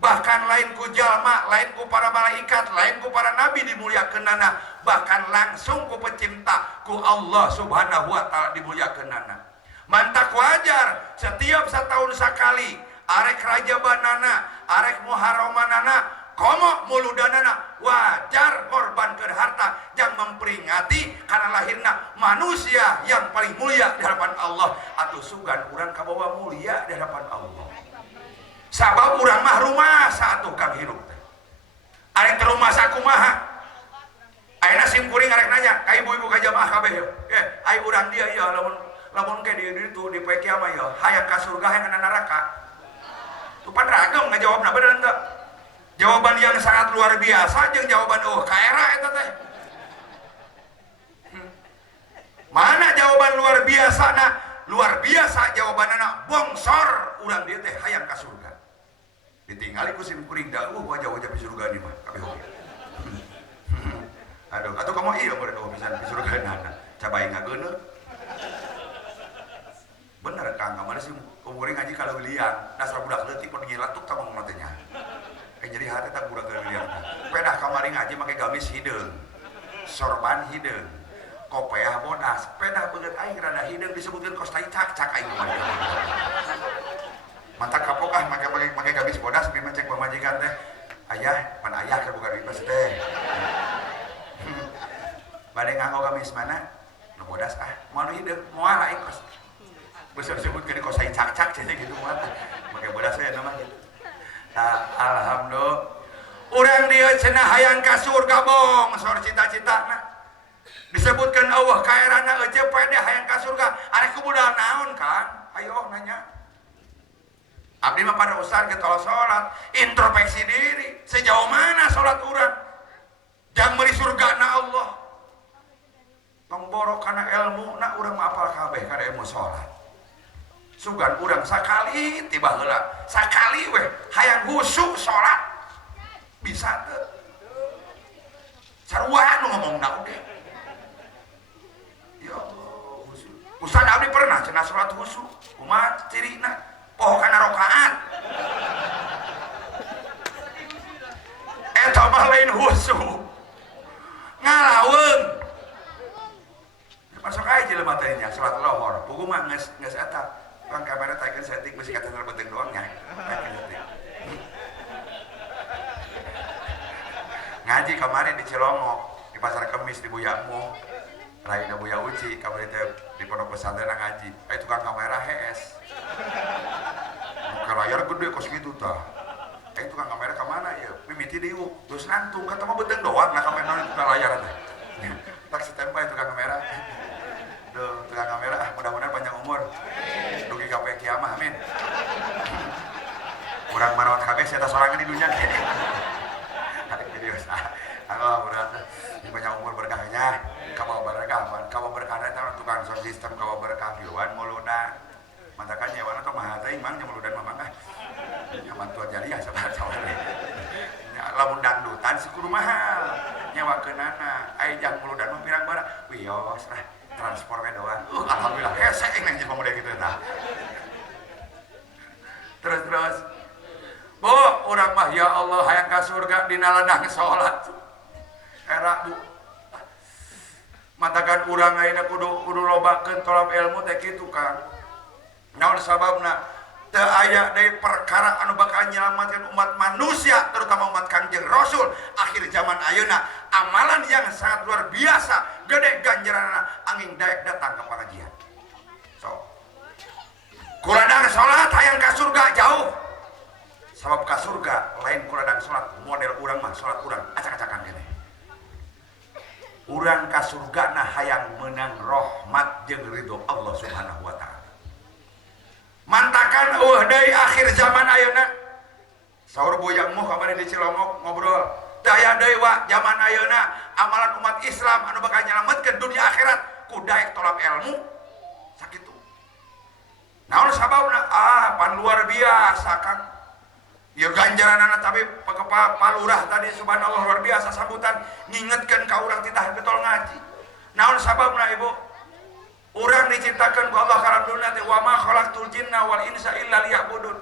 bahkan lain ku jalma, lain ku para malaikat, lain ku para nabi dimuliakeunana, bahkan langsung ku pecinta ku Allah Subhanahu wa taala dimuliakeunana. Mantak wajar setiap setahun sekali arek rajabanana, arek muharramanana, komo muludanana wajar korbankeun harta yang memperingati karena lahirna manusia yang paling mulia di hadapan Allah. Atuh sugan urang kabawa mulia di hadapan Allah. Sabab urang mah rumasa atuh Kang hirup teh. Arek teu rumasa kumaha? Ayeuna sim kuring arek nanya ka ibu-ibu ka jamaah kabeh yeuh. Ai urang dia ieu lamun ke di ditu di poe kiamat yeuh hayang ka surga hayang ka neraka. Tuh pan ragem ngajawabna bener henteu? Jawaban yang sangat luar biasa jeung jawaban kaera eta teh. Mana jawaban luar biasa na? Luar biasa jawabanana bongsor urang dieu teh hayang ka surga. Ditinggali ku sim kuring dauh wajah-wajah di surga di mah kabeh oge. Aduh, atuh kamu ieu meureun pisan di surga nana. Cabai ngageuneuh. Bener Kang, kamari sim kuring ngaji kalau liang, dasar budak leutik pun ngilatuk tamang mah teh nya. Jadi hati tak budak dari liang. Pedah kamari ngaji make gamis hideung. sorban hideung kopeah bodas peda beungeut aing rada hideung disebutkeun kos tai cak aing mah mantap kapok make gamis bodas bima cek pamajikan teh ayah pan ayah keur buka gamis teh bade nganggo gamis mana nu bodas moal hideung moal aing kos bisa disebutkeun kos tai cak cenah gitu moal make bodas we nama gitu alhamdulillah urang dieu cenah hayang ka surga bong sor cita-citana disebutkan Allah kaerana aja pede hayang ka surga arek kubuda naon kan ayo nanya abdi mah pada usah ke tol salat introspeksi diri sejauh mana salat urang jang meuli surgana Allah tong kana ilmu na urang mah apal kabeh kana ilmu salat sugan urang sakali tiba heula sakali weh hayang husu salat bisa teu sarua nu ngomongna oge ya Allah husu Ustaz abdi pernah cenah salat husu kumaha cirina poho kana rakaat eta mah lain husu ngalaweung masuk aja jelema teh nya salat lohor pugu mah geus eta tukang kamera takeun setting mesti kata penting doang nya ngaji kemarin di Cilongok di pasar Kemis di Buyamu lain Buya Uci kemarin teh di pondok pesantren ngaji tukang kamera HS ke layar gede kos gitu tah tukang kamera kemana ya mimiti diuk terus ngantung kata mah beteng doang nah kamera itu layar teh tak standby tukang kamera tukang kamera mudah-mudahan panjang umur dugi ka kiamah amin urang marawat kabeh saya sorangan di dunia ini tarik video Allah berat banyak umur berkahnya kamu berkah eta tukang sound system kamu berkah pieuan muluna mantakan nyewana tong mah teh imang muludan mamangah nyaman tua jariah sabar-sabar lamun dangdutan si kudu mahal nyawakeunana aya jang muludan mah pirang bara wios lah transport we doang alhamdulillah hese nang jeung pemuda kitu tah terus Bu, urang mah ya Allah hayang ka surga dina ladang salat era Bu matakan urang ayeuna kudu lobakeun tolab ilmu teh kitu Kang naon sababna teu aya deui perkara anu bakal nyelamatkeun umat manusia terutama umat Kangjeng Rasul akhir zaman ayeuna amalan yang sangat luar biasa gede ganjaranna angin daek datang ke pengajian so kuladang salat hayang ka surga jauh sabab ka surga lain kuladang salat model urang mah salat urang acak-acakan kene urang ka surgana hayang menang rahmat jeung ridho Allah Subhanahu wa taala mantakan deui akhir zaman ayeuna saur boyangmu kamari di Cilongok ngobrol teu aya deui wa zaman ayeuna amalan umat Islam anu bakal nyelametkeun dunia akhirat ku daek tolab ilmu sakitu naon sababna pan luar biasa Kang ya ganjaranana tapi palurah tadi subhanallah luar biasa sambutan ngingetkeun ka urang titah getol ngaji naon sababna Ibu urang diciptakeun ku Allah kalam dunya teh wa ma khalaqtul jinna wal insa illa liya'budun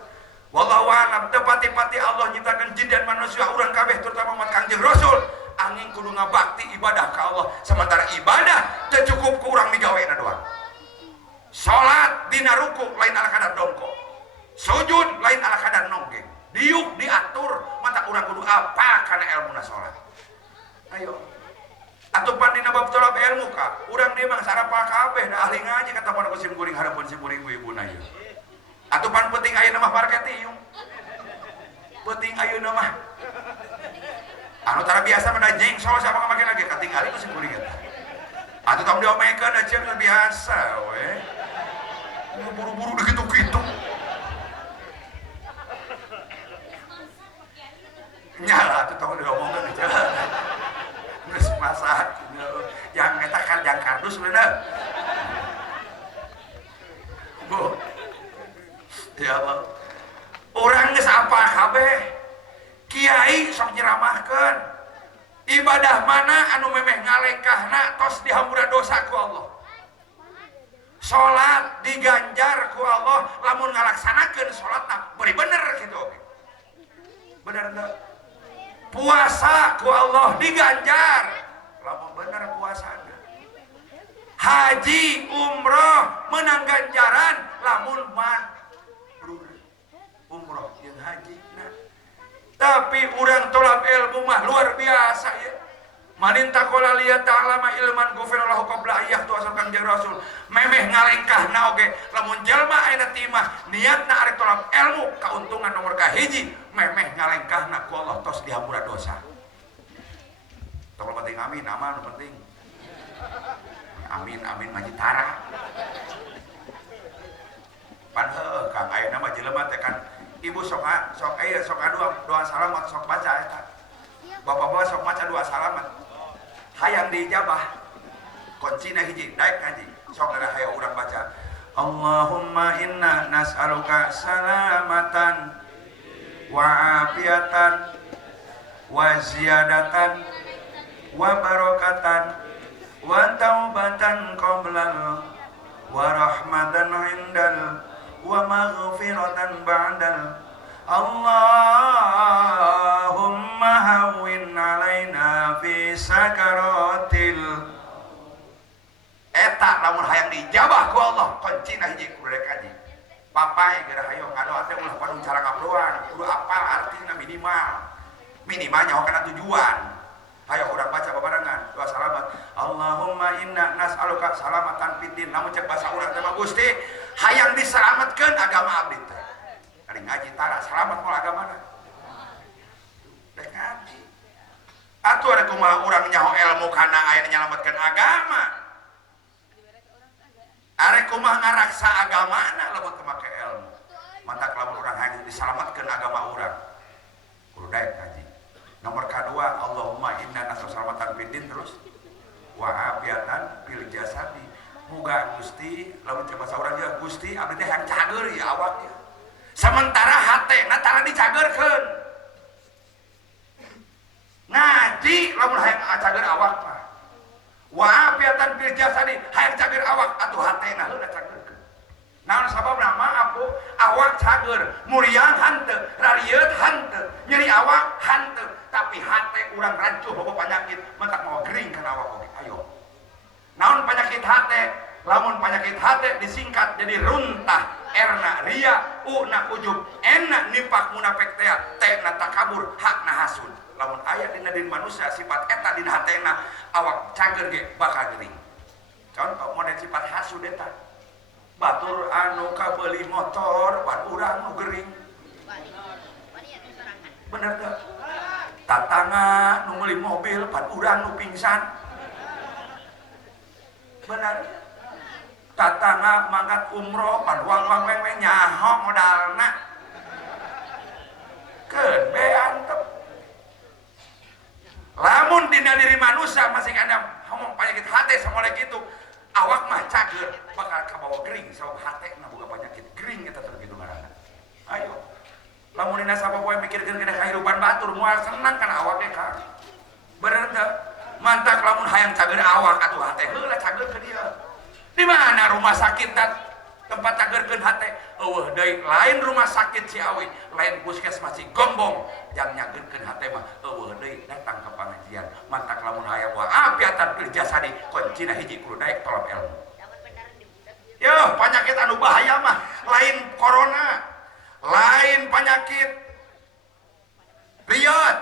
wallahu a'lam teu pati-pati Allah nyiptakeun jin dan manusia urang kabeh terutama umat Kangjeng Rasul angin kudu ngabakti ibadah ka Allah sementara ibadah teu cukup ku urang migawena doang salat dina ruku lain ala kadar dongko sujud lain ala kadar nonggeng diuk diatur mata urang kudu apa kana ilmuna salat ayo atupan dina bab tolab ilmu Kak urang dia mah sarapal kabeh da ahli ngaji kata pondok sim kuring harapan sim kuring ibu-ibuna ieu atupan penting ayeuna mah marketing penting ayeuna mah anu tara biasa mah jeng salah siapa make lagi katingali ku sim kuring eta atuh tong diomekeun aja biasa we buru-buru dikitu-kitu nyala atuh tong diomongkeun aja geus masak yang eta kan yang kardus bener Bu ya Allah urang geus apa kabeh kiai sok nyeramahkeun ibadah mana anu memeh ngalengkahna tos dihampura dosa ku Allah salat diganjar ku Allah lamun ngalaksanakeun salatna beri bener gitu bener enggak puasa ku Allah diganjar lamun bener haji umroh menang ganjaran lamun mabrur umroh jeung haji. Nah, tapi urang tolab ilmu mah luar biasa ya. Manin takola liya ta'ala ma ilman gufirallahu qabla ayyah tu asal Kangjeng Rasul memeh ngalengkahna oge lamun jalma aya timah niatna arek tolab ilmu kauntungan nomor kahiji memeh ngalengkahna ku Allah tos dihampura dosa. Tong penting amin amal nu penting. Amin amin ngaji tara. Pan heuh Kang ayeuna mah jelema teh kan ibu sok aya sok doa salamat sok baca eta. Bapak-bapak sok maca doa salamat. Hayang dijabah kuncina hiji daek ngaji sok ada hayang urang baca Allahumma inna nas'aluka salamatan wa afiatan wa ziyadatan wa barakatan wa taubatan qablal wa rahmatan indal wa maghfiratan ba'dal Allahumma hawwin alaina fi sakaratil eta lamun hayang dijabah ku Allah kuncina hiji kudu kaji papai geura hayang ngadoa teh ulah padu cara ngabloan kudu apal artina minimal nyaho kana tujuan. Hayo urang baca babarengan doa salamat Allahumma inna nas'aluka salamatan fid din lamun cek basa urang teh mah Gusti hayang diselamatkeun agama abdi teh. Ari ngaji tara selamat moal agamana. Dek ngaji. Atuh ada kumaha urang nyaho ilmu kana aya nyalametkeun agama. Arek kumaha ngaraksa agamana lamun teu make ilmu. Mantak lamun urang hayang diselamatkeun agama urang. Kudu daek ngaji. Nomor kedua Allahumma inna nas'aluka salamatan fid din terus wa afiatan fil jasadi. Muga Gusti lamun cek basa urang ya Gusti abdi teh hayang cager ya awaknya. Sementara hatena tara dicagerkeun. Ngaji lamun hayang cager awak mah. Wa afiatan fil jasadi hayang cager awak atuh hatena heula cagerkeun. Naon sababna maaf Bu, awak cager, muriang hanteu, rarieut hanteu, nyeri awak hanteu, tapi hate urang rancuh boga penyakit, mentak mau gering kana awak oge. Ayo. Naon penyakit hate? Lamun penyakit hate disingkat jadi runtah, erna ria, una ujub, enna nifak munafik teh, tena takabur, hakna hasud. Lamun aya dina diri manusia sifat eta dina hatena awak cager ge bakal gering. Contoh model sifat hasud eta. Batur anu kabeuli motor pan urang nu gering. Bener teu? Tatangga nu meuli mobil pan urang nu pingsan. Bener. Tatangga mangkat umroh pan wang weng nyaho modalna. Keun bean teu. Lamun dina diri manusia masih kana ngomong penyakit hati samole kitu, awak mah cager bakal kabawa gering sabab hatena boga penyakit gering eta teh kitu ngaranna. Ayo. Lamun dina sapopoe mikirkeun kana kahirupan batur moal senang kana awak teh Kang. Bener teu? Mantak lamun hayang cager awak atuh hate heula cager ke dia. Di mana rumah sakit tempat cagerkeun hate? Eueuh deui lain rumah sakit Ciawi, lain puskesmas Gombong yang nyagerkeun hate mah eueuh deui datang ke pengajian. Mantak lamun hayang wa afiatan fil jasadi kuncina hiji kudu daek tolab ilmu. Yo, penyakit anu bahaya mah lain corona, lain penyakit riot.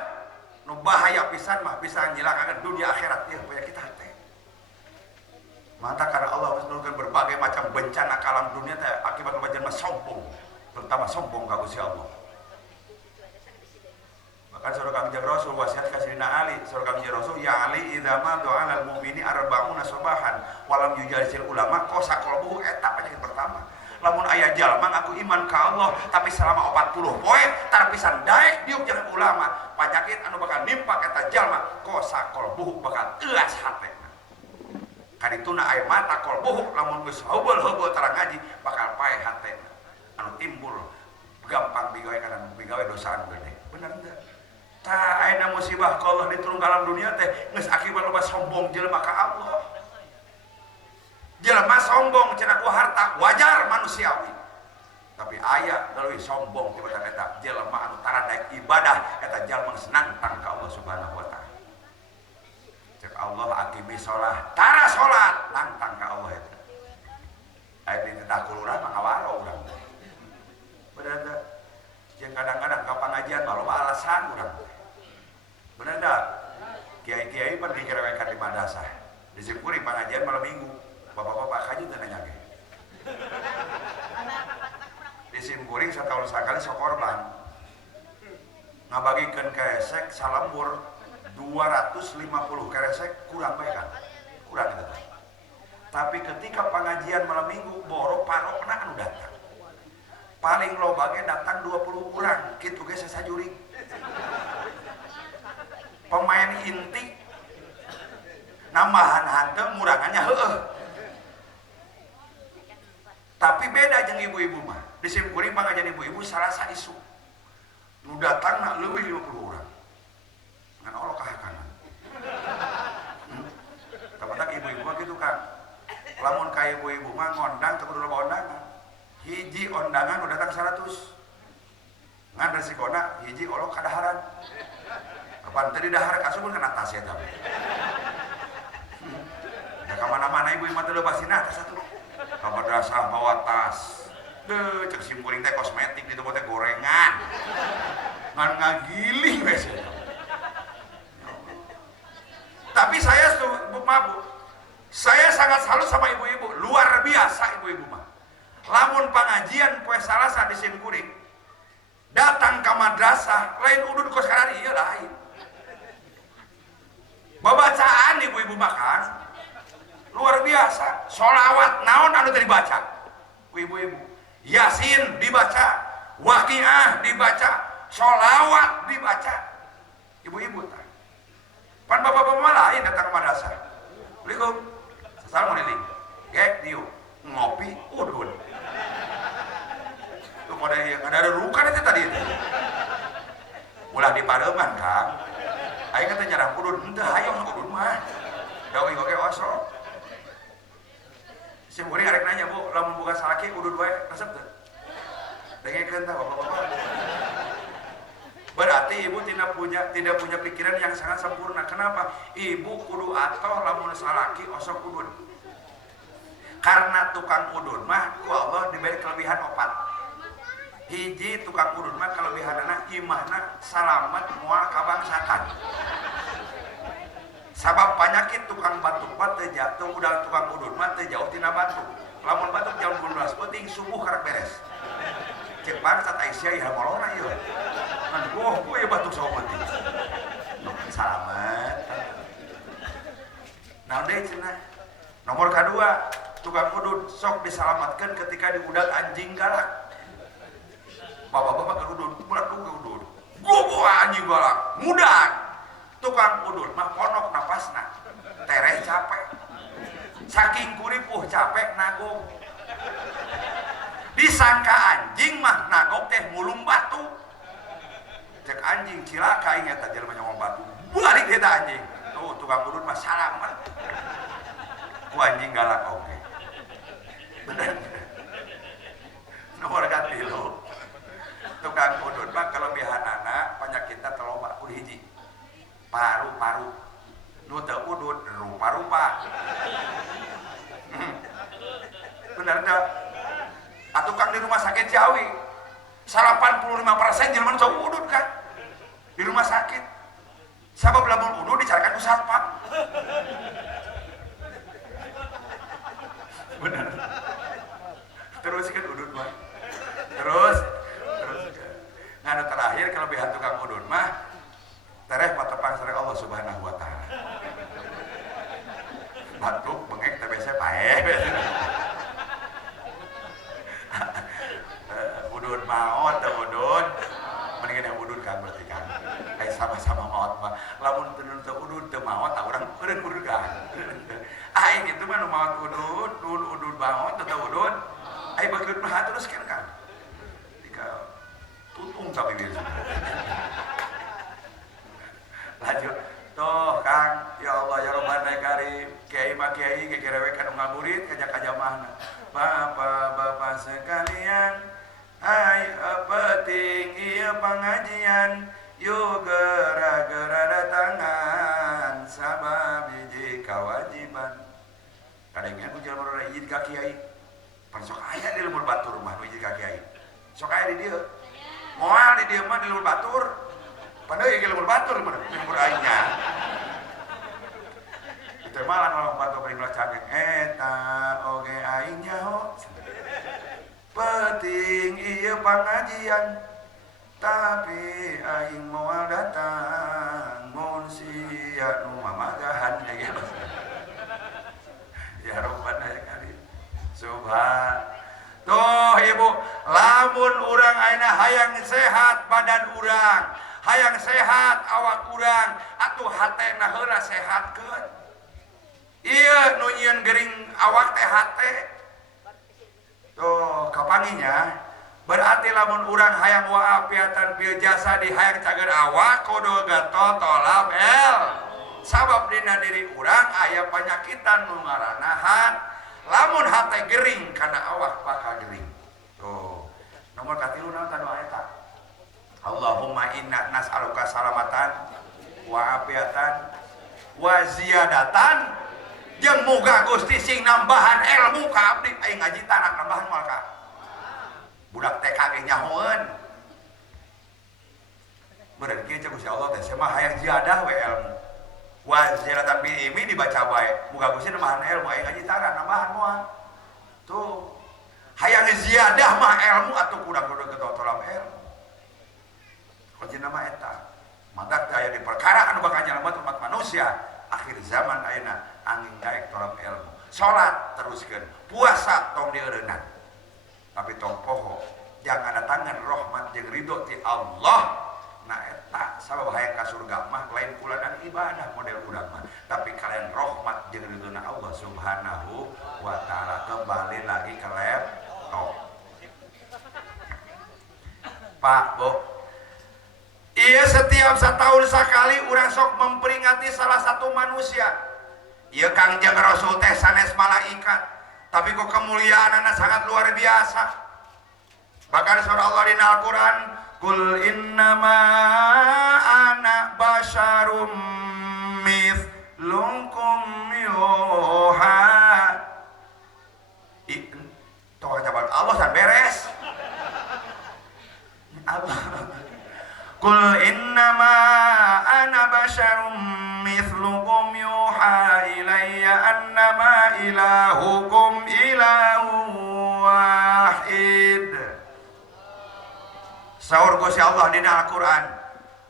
Nu bahaya pisan mah bisa nyilakakeun dunia akhirat ieu penyakit hate. Mata karena Allah menurunkan berbagai macam bencana ke alam dunia teh akibat kebanyakan sombong, pertama sombong ka Gusti Allah. Bahkan surah Kangjeng Rasul wasiat ka Sayyidina Ali, surah Kangjeng Rasul ya Ali idza ma du'a al mu'mini arba'una subahan walam yujalisil ulama kosa qalbuhu eta penyakit pertama. Lamun aya jalma ngaku iman ka Allah tapi selama 40 poe tar pisan daek diuk jeung ulama, penyakit anu bakal nimpa eta jalma kosa qalbuhu bakal euas hatena. Kadituna aya mata qalbuhu lamun geus heubeul-heubeul tara ngaji bakal pae hatena. Anu timbul gampang bigawe kana bigawe dosa anu gede. Bener teu? Tah ayeuna musibah ka Allah diturun ka alam dunia teh geus akibat loba sombong jelema ka Allah. Jelema sombong cenah ku harta wajar manusiawi. Tapi aya galeuy sombong tibatan eta jelema anu tara daek ibadah eta jalma nantang ka Allah Subhanahu wa taala. Cek Allah akimi sholat, tara sholat nantang ka Allah dah kulurah mah kawaro urang. Bener teh. Jeung kadang-kadang ka pangajian mah loba alasan urang. Bener teh. Kiai-kiai pan dikerewekan di madrasah. Disimpuri pengajian malam minggu. Bapak-bapak kaju teu nanya ge. Disimpuri satahun sakali sok korban. Ngabagikeun keresek salembur 250 keresek kurang bae kan. Kurang itu. Tapi ketika pengajian malam minggu boro parokna anu datang. Paling loba ge datang 20 urang, kitu ge sasajuring. Pemain inti nambahan hanteu murangannya heueuh. Tapi beda jeung ibu-ibu mah. Disimpuri pengajian ibu-ibu salasa isu. Nu datangna leuwih 50 urang. Ngan olo kahakanan. Tapatak ibu-ibu mah kitu kan. Lamun ka ibu-ibu mah ngondang teu kudu loba ondangan. Hiji ondangan nu datang 100. Ngan resikona hiji olo kadaharan. Kapan tadi dahar kasupun kena tas ya tapi. Ya kemana-mana ibu mah teu leupasina tas satu. Ka madrasah bawa tas. Deuh cek simkuring teh kosmetik di tempat teh gorengan. Ngan ngagiling we sia. Tapi saya mabuk. Saya sangat salut sama ibu-ibu, luar biasa ibu-ibu mah. Lamun pengajian poe Salasa di simkuring datang ke madrasah lain udud kos karari ieu lain. Babacaan ibu-ibu makan luar biasa. Sholawat naon anu teu dibaca ibu-ibu. Yasin dibaca, Waqiah dibaca, sholawat dibaca. Ibu-ibu tah. Pan bapak-bapak lain datang ke madrasah. Assalamualaikum. Assalamualaikum. Gek diu ngopi udun. Tuh pada yang ada rukan itu tadi itu. Ulah di Pademan Kang. Aing kata nyarang udun, henteu hayang udun mah. Dawi goge osok. Si murid arek nanya, Bu, lamun buka salaki udun wae resep teu? Dengekeun tah bapak-bapak. Berarti ibu tidak punya pikiran yang sangat sempurna. Kenapa? Ibu kudu atoh lamun salaki osok udun. Karena tukang udun mah ku Allah diberi kelebihan opat. Hiji tukang udun mah kelebihanana imahna salamet moal kabangsatan. Sabab penyakit tukang batuk mah teu jatuh udah tukang udun mah teu jauh tina batuk. Lamun batuk jam 12 penting subuh karek beres. Cek bangsat Aisyah ya molona ieu. Kan gue batuk sawo penting. Salamet. Naon deui cenah? Nomor kedua, tukang udun sok diselamatkan ketika diudat anjing galak. Bapak-bapak ke udun, bulat ke udun. Gua anjing galak, mudah. Tukang udun mah ponok napasna. Tereh capek. Saking kuripuh capek nagong. Disangka anjing mah nagong teh mulung batu. Cek anjing cilaka ingat aja jelema nyomong batu. Balik dia anjing. Tuh tukang udun mah salamet. Ku anjing galak oke. Bener. Nomor katilu. Tukang udun mah kelebihanana penyakitna teu loba kudu hiji. Paru-paru. Nu teu udun rupa-rupa. Bener teu? Tukang di rumah sakit Jawi 85% jelema sok udun kan di rumah sakit. Sabab lamun udun dicarikan ku satpam. Bener. Terus kan udun mah. Terus nganu terakhir kelebihan tukang udun mah tereh patepang sareng Allah Subhanahu wa taala. Batuk bengek teh biasa paeh. Udun maot teh udun. Mendingan yang udun kan berarti kan. Kayak sama-sama maot mah. Lamun teu udun teu maot tah urang eureun udun kan. Ai kitu mah nu maot udun maot teu udun. Ai bageun mah terus kan. Dika tutung tapi bieu. Lanjut. Toh Kang, ya Allah ya Rabbana Karim, kiai mah kiai gegerewekan nu ngaburit kajak-kajamahna. Bapak-bapak sekalian, hai penting ieu pengajian, yuk geura-geura datangan sabab hiji kewajiban. Kadangnya ku jelema rada izin ka kiai. pan sok aya di lembur batur mah nu ka kiai sok aya di dieu moal di dieu mah di lembur batur pan deui ge lembur batur mah lembur aing nya itu malah kalau batur bari melacak eta oge aing nyaho penting ieu pangajian tapi aing moal datang mun sia nu mamagahan ya gitu. Ya robbana ya kali. Subhan. Tuh ibu, lamun urang ayeuna hayang sehat badan urang, hayang sehat awak urang, atuh hatena heula sehatkeun. Ieu nu nyieun gering awak teh hate. Tuh kapanginya berarti lamun urang hayang waafiatan fil jasadi hayang cager awak kudu gatot tolab el sabab dina diri urang aya panyakitan nu ngaranna hat lamun hate gering kana awak bakal gering tuh nomor katilu naon tanu eta Allahumma inna nas'aluka salamatan wa afiatan wa ziyadatan jeung muga Gusti sing nambahan ilmu ka abdi aing ngaji tanak nambahan moal ka budak TK ge nyahoeun bener kieu Gusti Allah teh mah hayang ziyadah we ilmu wa ziyadatan bil ilmi dibaca bae muga Gusti nambahan ilmu aing ngaji tanak nambahan moal tuh hayang ziyadah mah ilmu atuh kudu ketotolam ilmu kuncina mah eta maka aya di perkara anu bakal nyalamet umat manusia akhir zaman ayeuna angin daek tolong ilmu salat teruskeun puasa tong dieureunnan tapi tong poho jangan datangan rahmat jeung ridho ti Allah nah eta sabab hayang ka surga mah lain pula dan ibadah model urang mah tapi kalian rahmat jeung ridhona Allah Subhanahu wa taala kembali lagi ke laptop Pak Bu iya setiap setahun sekali urang sok memperingati salah satu manusia ieu Kangjeng Rasul teh sanes malaikat tapi kok kemuliaanna sangat luar biasa bahkan surah Allah di Al-Quran kul innama ana basyarum mithlukum yuha toh jabat Allah san beres Allah kul innama ana basyarum mithlukum yuha ilayya annama ilahukum ilahun wahid saur Gusti Allah dina Al-Quran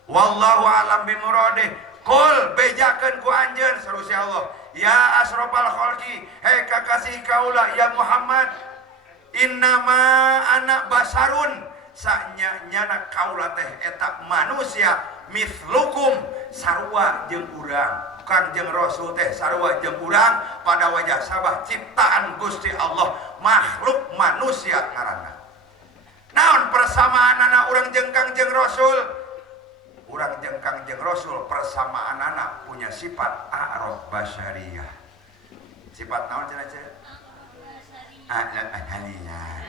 wallahu alam bimuradih kul bejakeun ku anjeun saur Gusti Allah ya asrofal khalqi hei kakasih kaula ya Muhammad innama ana basarun sanyana kaula teh eta manusia mithlukum sarua jeung urang Kangjeng Rasul teh sarua jeung urang pada wajah sabah ciptaan Gusti Allah makhluk manusia ngaranna naon persamaanana urang jeung Kangjeng Rasul urang jeung Kangjeng Rasul persamaanana punya sifat a'rad basyariyah sifat naon cenah ce aliyah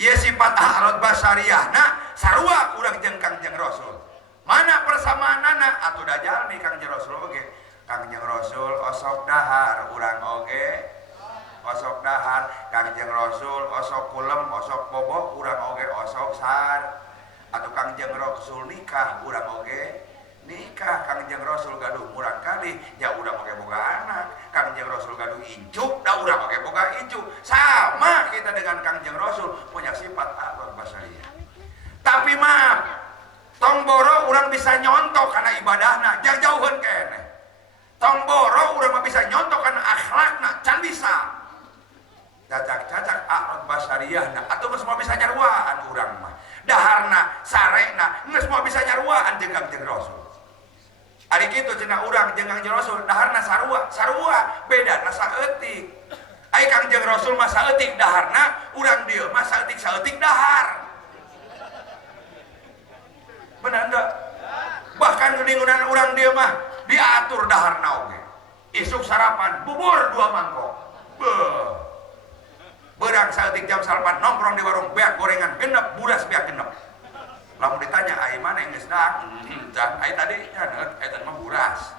ieu sifat a'rad basyariyah nah sarua urang jeung Kangjeng Rasul mana persamaanana atuh da jalmi Kangjeng Rasul oge Kangjeng Rasul osok dahar urang oge osok dahar Kangjeng Rasul osok kulem osok bobo urang oge osok sar atau Kangjeng Rasul nikah urang oge nikah Kangjeng Rasul gaduh murang kali ya urang oge boga anak Kangjeng Rasul gaduh injuk da urang oge boga injuk sama kita dengan Kangjeng Rasul punya sifat a'rad basyariyah tapi maaf tong boro urang bisa nyontok karena ibadahna jang jauheun keneh tong boro urang mah bisa nyontok karena akhlakna can bisa cacak-cacak a'rad basyariyahna atuh geus moal bisa nyaruaan urang mah daharna sarena geus moal bisa nyaruaan jeung Kangjeng Rasul ari kitu cenah urang jeung Kangjeng Rasul daharna sarua bedana saeutik ai Kangjeng Rasul mah saeutik daharna urang dieu mah saeutik dahar benar enggak? Bahkan keningunan orang dia mah diatur daharna oge. Isuk sarapan bubur 2 mangkok. Berang saeutik jam sarapan nongkrong di warung beak gorengan genep buras beak genep. Lamun ditanya ai mana yang geus dak? Can ai tadi nya ai tadi mah buras.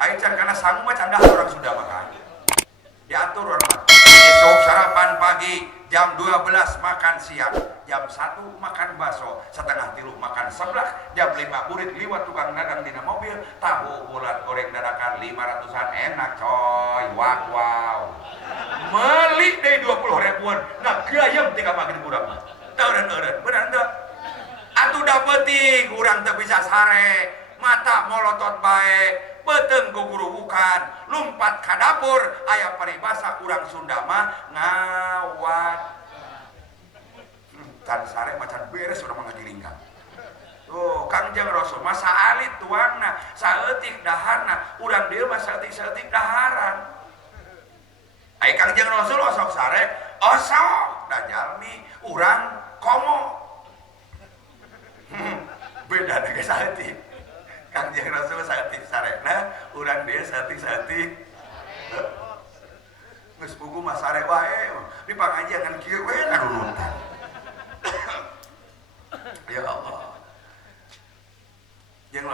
Ai can kana sangu mah can dahar orang Sunda makan. diatur hormat. Besok sarapan pagi, jam 12 makan siang, jam 1 makan bakso, setengah 3 makan seblak, jam 5 burit liwat tukang dagang dina mobil, tahu bulat goreng dadakan 500-an enak coy, wow. Meli deh 20 ribuan, nah gayam tinggal makin kurang mah. Eureun, bener teu? Atuh da penting urang teu bisa sare, mata molotot bae, beuteung ku guru bukan, lumpat ka dapur, aya paribasa urang Sunda mah ngawat. Can sare macan beres urang mah ngagilingkan. Tuh, Kangjeng Rasul mah saalit tuangna, saeutik daharna, urang dieu mah saeutik-saeutik daharan. Ai Kangjeng Rasul osok sare, osok da jalmi urang komo. Beda dengan saeutik. Kangjeng Rasul saeutik sarena, urang dia saeutik-saeutik. Geus pugu mah sare wae, di pangajian kieu we nganunutan. Ya Allah. Jeung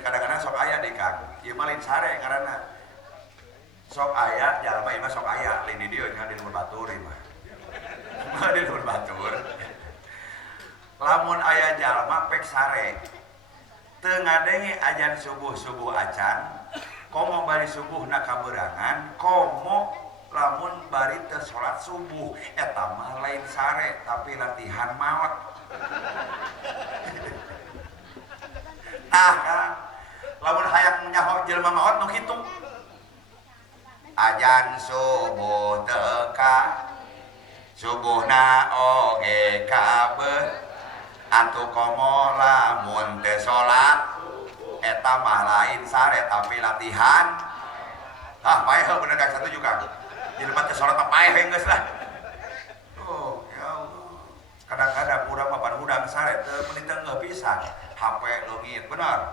kadang-kadang sok aya di Kang. Ieu mah lain sare ngaranna. Sok aya, jalma ieu mah sok aya, lain di dieu nya di Lumur Batur ieu mah. Di Lumur Batur. Lamun aya jalma pek sare teu ngadenge ajan subuh acan komo bari subuh na kaberangan komo lamun bari teu salat subuh eta mah lain sare tapi latihan maot. Nah kan lamun hayang nyaho jelema maot nu kitu ajan subuh teka subuhna oge kabeh atuh komo lamun teu salat eta mah lain sare tapi latihan. Paeh bener Kang satu juga jelema teu salat mah paeh geus lah. Oh ya Allah, kadang-kadang urang mah pan hudang sare teu meuni teu pisan HP leungit bener,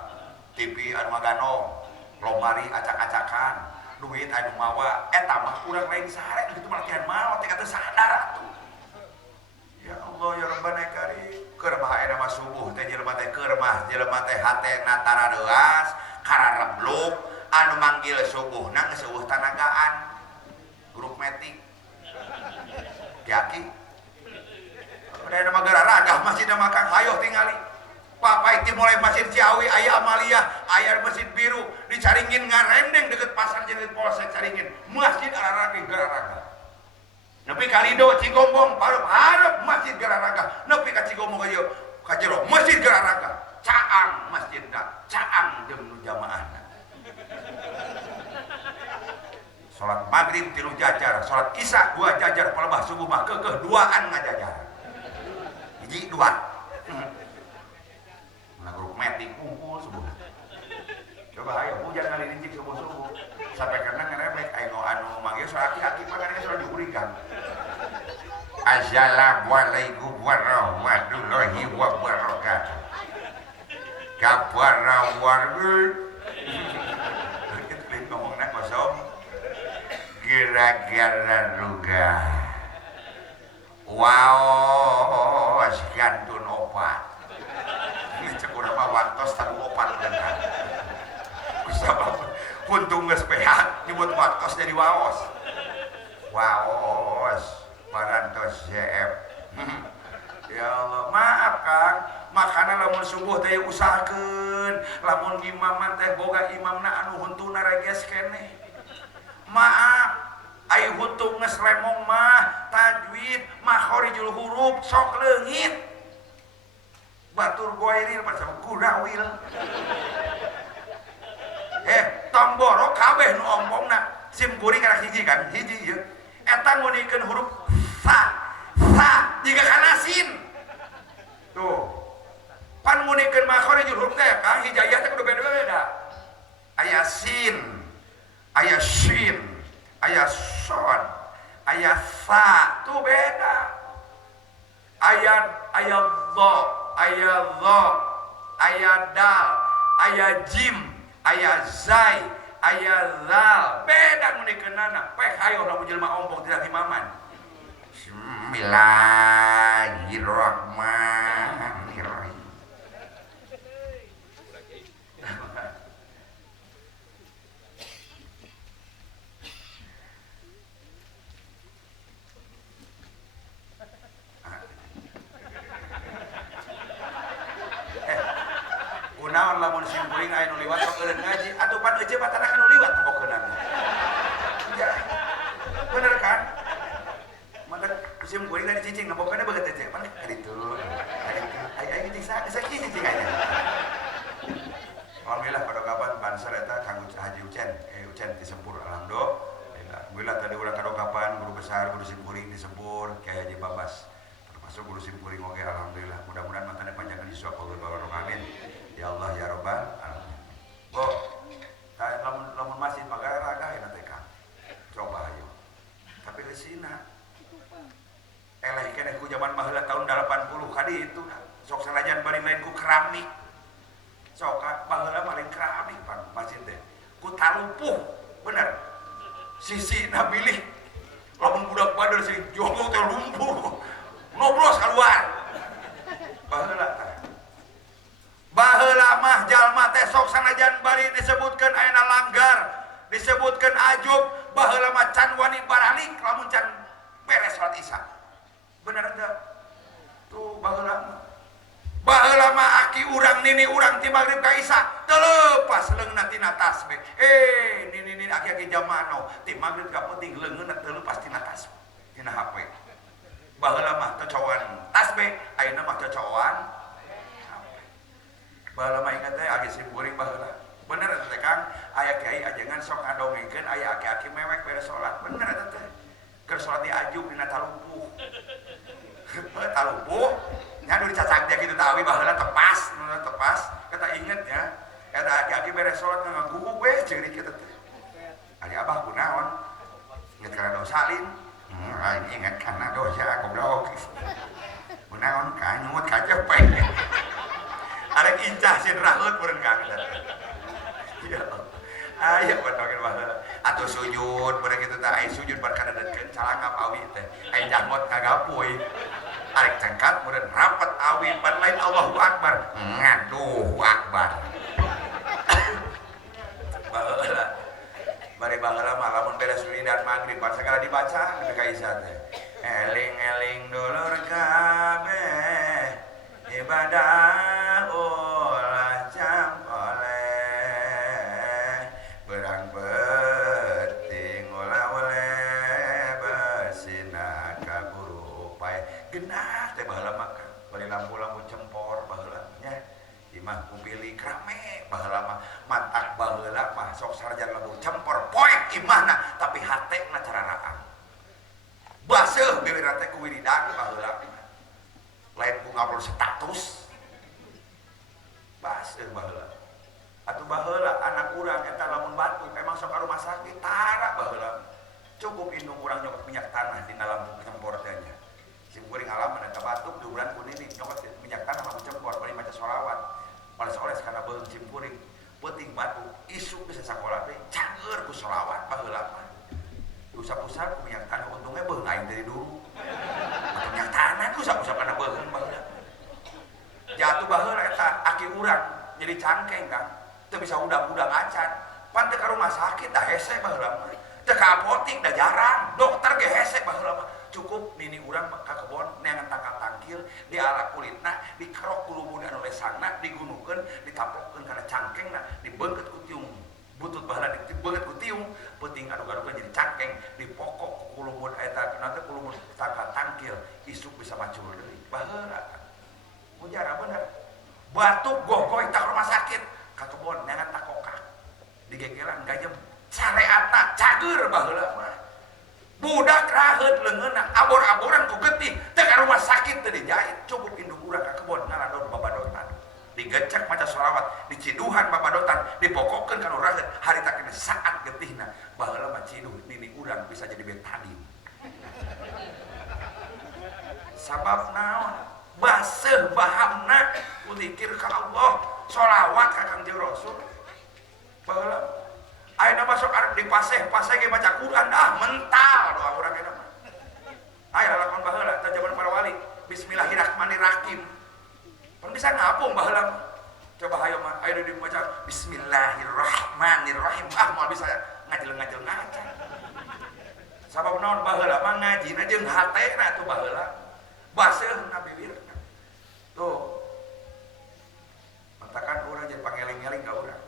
TV anu magano lombari acak-acakan duit anu mawa eta mah urang lain sare kitu latihan maot teh teu sadar atuh. Ya Allah ya Rabbana karim, keur mah eta mah subuh teh jelema teh keur mah jelema teh hatena tarareas kararebluk anu manggil subuhna geus eueuh tanagaan grup metik yaki ada mah gararaga masjidna mah Kang hayo tingali papai ti mulai Masjid Ciawi aya Amalia aya Masjid Biru dicaringin ngarendeng deket pasar Jenderal Polsek caringin masjid gararaga nepi ka Lido Cigombong hareup masjid gararaga nepi ka Cigombong ieu ka jero masjid gararaga caang masjidna caang jeung nu jamaahna salat maghrib 3 jajar salat isya 2 jajar palebah subuh mah keukeuh 2an ngajajar hiji 2 nah grup metik kumpul subuh coba ayo hujan kali rincik subuh-subuh sampai karena ngerebek ayo anu manggil soal aki-aki makanya soal diurikan. Assalamualaikum warahmatullahi wabarakatuh. Kabar warga ngomongnya kosong gara-gara ruga wow gantun opat cek urang mah waktos tanu opat bener kusabab untung geus pehat nyebut waktos jadi waos parantos JF. Ya Allah maaf Kang makana lamun subuh teh usahakeun lamun imaman teh boga imamna anu huntuna reges keneh maaf ai huntung geus lemong mah tajwid makhorijul huruf sok leungit batur goiril macam kurawil tomboro kabeh nu ompongna sim kuring kana hiji kan hiji ieu eta ngunikeun huruf sa jika kanasin tuh pan ngunikeun makhorijul huruf teh Kang hijayah teh kudu beda-beda aya sin aya shin aya son aya sa tuh beda aya dho aya dal aya jim aya zai aya zal beda ngunikeunana peh hayo lamun jelema ompong tidak imaman. Bismillahirrahmanirrahim. kuring aya nu liwat sok eureun ngaji atuh pan eueuh batana kan nu liwat tembokeunana ya bener kan maka sim kuring tadi cicing nembokeunna beungeut teh mana kitu aya cicing sakit cicing aya alhamdulillah pada kapan banser eta Kang Haji Ucen di Sempur alhamdulillah tadi urang kadokapan guru besar guru simkuring di Sempur Kyai Haji Babas termasuk guru simkuring oge alhamdulillah mudah-mudahan mantane panjang di siswa Allah barokah amin ya Allah ya Rabbal alamin oh lamun masjid magara ragaeun teh Kang coba ayo tapi eusina eleh keneh ku zaman baheula tahun 80 kadi itu sok sanajan bari lain ku keramik sok baheula mah lain keramik Pan masjid teh ku talupuh bener sisi na pilih lamun budak badar sing jogo teh lumpuh noblos keluar baheula mah jalma teh sok sanajan bari disebutkeun ayeuna langgar disebutkeun ajub baheula mah can wani baralik lamun can beres salat isya bener teh tuh baheula mah aki urang nini urang ti magrib ka isya teu leupas leungna tina tasbih nini aki jamano ti magrib ka penting leungeunna teu leupas tina tasbih tina HP baheula mah cocoan tasbih ayeuna mah cocoan baheula mah ingat teh agi simkuring baheula bener teh Kang aya kiai ajengan sok ngadongengkeun aya aki-aki mewek beres salat bener teh keur salat di ajub dina talupuh nya anu dicacang dia kitu tah awi baheula tepas kata inget ya eta aki-aki beres salat ngaguguk we ceurik kitu teh ari abah kunaon inget kana dosa salin ini inget kana dosa goblok kunaon ka nyumut ka cepet arek incah sin raheut meureun Kang ya aya patokin baheula atuh sujud beureun kitu teh aya sujud bar kadadeukeun calangap awi teh aya jangmot kagapuy arek cengkat meureun rapet awi pan lain Allahu Akbar ngaduh akbar baheula bari baheula mah lamun beres wiridan magrib pan segala dibaca nepi ka isya teh eling-eling dulur kabeh ibadah ulah jam oleh berang penting ulah oleh bersina ka guru upaya genah teh baheula mah bari lampu-lampu cempor baheula nya imah kupilih krame baheula mah mantak baheula mah sok sarjan lampu cempor poek imahna tapi hatena cararaan baseuh bibirna teh ku wiridan baheula lain ku ngobrol status baseuh baheula atuh baheula anak urang eta lamun batuk emang sok ka rumah sakit tara baheula cukup indung urang nyokot minyak tanah dina lampu cempor teh nya simkuring alaman eta batuk diuran ku nini nyokot minyak tanah lampu cempor bari maca sholawat males oles kana beung simkuring penting batuk isuk bisa sakola teh cager ku sholawat baheula mah usap-usap ku minyak tanah untungnya beung aing dari dulu atau minyak tanah ku usap-usap kana beung baheula jatuh baheula eta aki urang jadi cangkeng Kang teu bisa udah-udah acan pan teu ka rumah sakit dah hese baheula mah teu ka apotik dah jarang dokter ge hese baheula mah cukup nini urang ka kebon neangan tangkal tangkil di ala kulitna dikerok ku lumut anu lesangna digunukeun ditapokkeun kana cangkengna dibeungeut ku tiung butut baheula dibeungeut ku tiung penting adu-adukeun jadi cangkeng dipokok ku lumut eta nanti ku lumut tangkal tangkil isuk bisa macul deui baheula mujara bener batuk gogoy tak rumah sakit ka kebon neangan takokak digegelan gayem sareatna cager baheula mah budak raheut leungeunna abor-aboran ku getih teu ka rumah sakit teu dijahit cukup indung urang ka kebon ngaladon babadotan digecek maca sholawat diciduhan babadotan dipokokkeun kana raheut harita kene saat getihna baheula mah ciduh nini urang bisa jadi betadin sabab naon baseuh bahamna ku zikir ka Allah sholawat ka Kangjeng Rasul baheula ayeuna masuk arep dipaseh-paseh ge baca Quran mental doa urang eta mah aya lakon baheula teh zaman para wali bismillahirrahmanirrahim pan bisa ngapung baheula mah coba hayo mah ayeuna dibaca bismillahirrahmanirrahim moal bisa ngajel-ngajel ngaca sabab naon baheula mah ngajina jeung hatena tuh baheula baseuh na bibirna tuh mentakan urang jadi pangeling-eling ka urang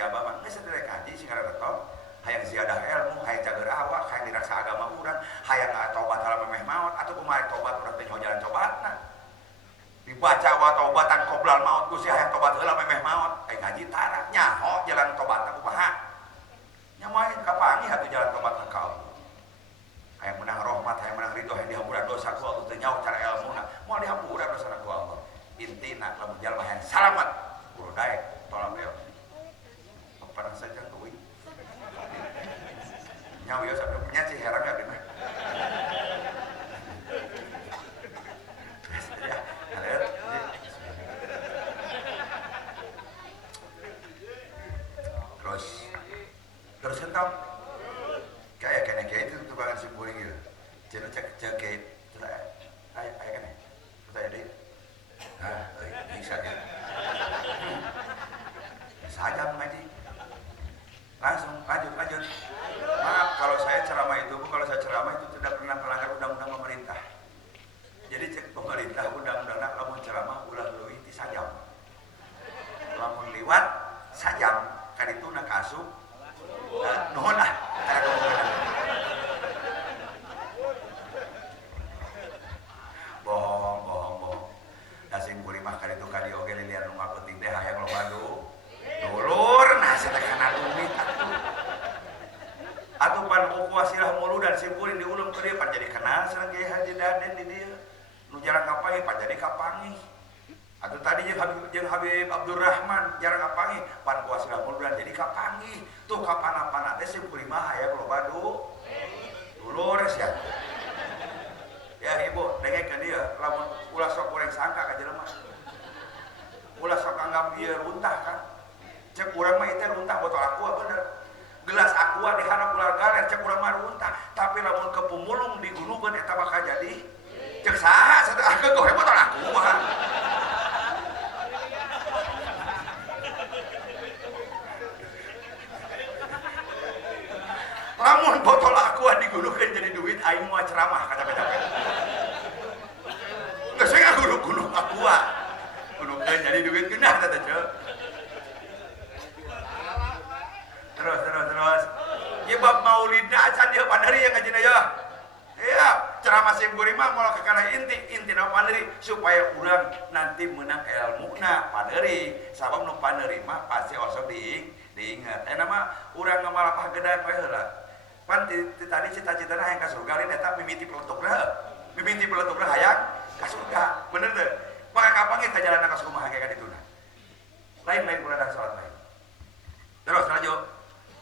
ijabah mah geus sadaya kaji sing ngaranna top hayang ziyadah ilmu hayang jaga awak hayang diraksa agama urang hayang tobat halam memeh maot atuh kumaha tobat urang teh nyaho jalan tobatna dibaca wa taubatan qoblal maut Gusti hayang tobat heula memeh maot ai ngaji tara nyaho jalan tobatna kumaha nya main kapangi atuh jalan tobat ka Allah hayang menang rahmat hayang menang ridho hayang dihampura dosa ku Allah teh nyaho cara ilmuna moal dihampura dosana ku Allah intina lamun jalma hayang salamet kudu daek tolong beliau pernah saja kuwi nyawa ya sampai punya sih heran ya benar terus entah kayak itu tukangan simpuling gitu cek kayak ayah kan ya saya deh bisa ya saja mengaji langsung lanjut maaf kalau saya ceramah itu tidak pernah melanggar undang-undang pemerintah jadi cek pemerintah undang-undangnya lamun ceramah ulah leuwih ti sajam lamun liwat sajam kan itu nak asup nuhun lah cara kemungkinan bohong dasing kurimah kan itu kali oge lilian rumah penting deh hayang loba dulur nah sedekana duit atuh pan uku wasilah mulu dan simpuling diulung ke dia pan jadi kenal sareng Kiai Haji Daden di dia nu jarang kapangi pan jadi kapangi atuh tadi jeung Habib Abdurrahman jarang kapangi pan wasilah mulu dan jadi kapangi tuh kapan-kapan teh simpuling mah hayang loba dulur ya ya ibu dengekeun dia lamun ulah sok goreng sangka ka jelema ulah sok anggap ieu runtah kan cek urang mah itu runtah botol aqua bener gelas aqua diharap ular galer cek urang mah runtah tapi lamun kepumulung digulukeun eta bakal jadi cek saha sateuah goe botol aqua lamun botol aqua digulukeun jadi duit aing moal ceramah capek-capek geus saya gulu-gulu aqua gulukeun jadi duit geunah teh cek terus ya bab maulidna acan dia pandari yang ngajina ya iya ceramah sim mah moal kakana inti na pandari supaya urang nanti menang ilmuna pandari sabab nu pandari mah pasti osok diingat nama urang ngamalapah gedan we heula pan tadi cita-citana hayang ka surga lain eta mimiti peletukna hayang ka surga bener teh maka kapange ka jalan ka kumaha kayak dituna lain kurang salat lain terus lanjut.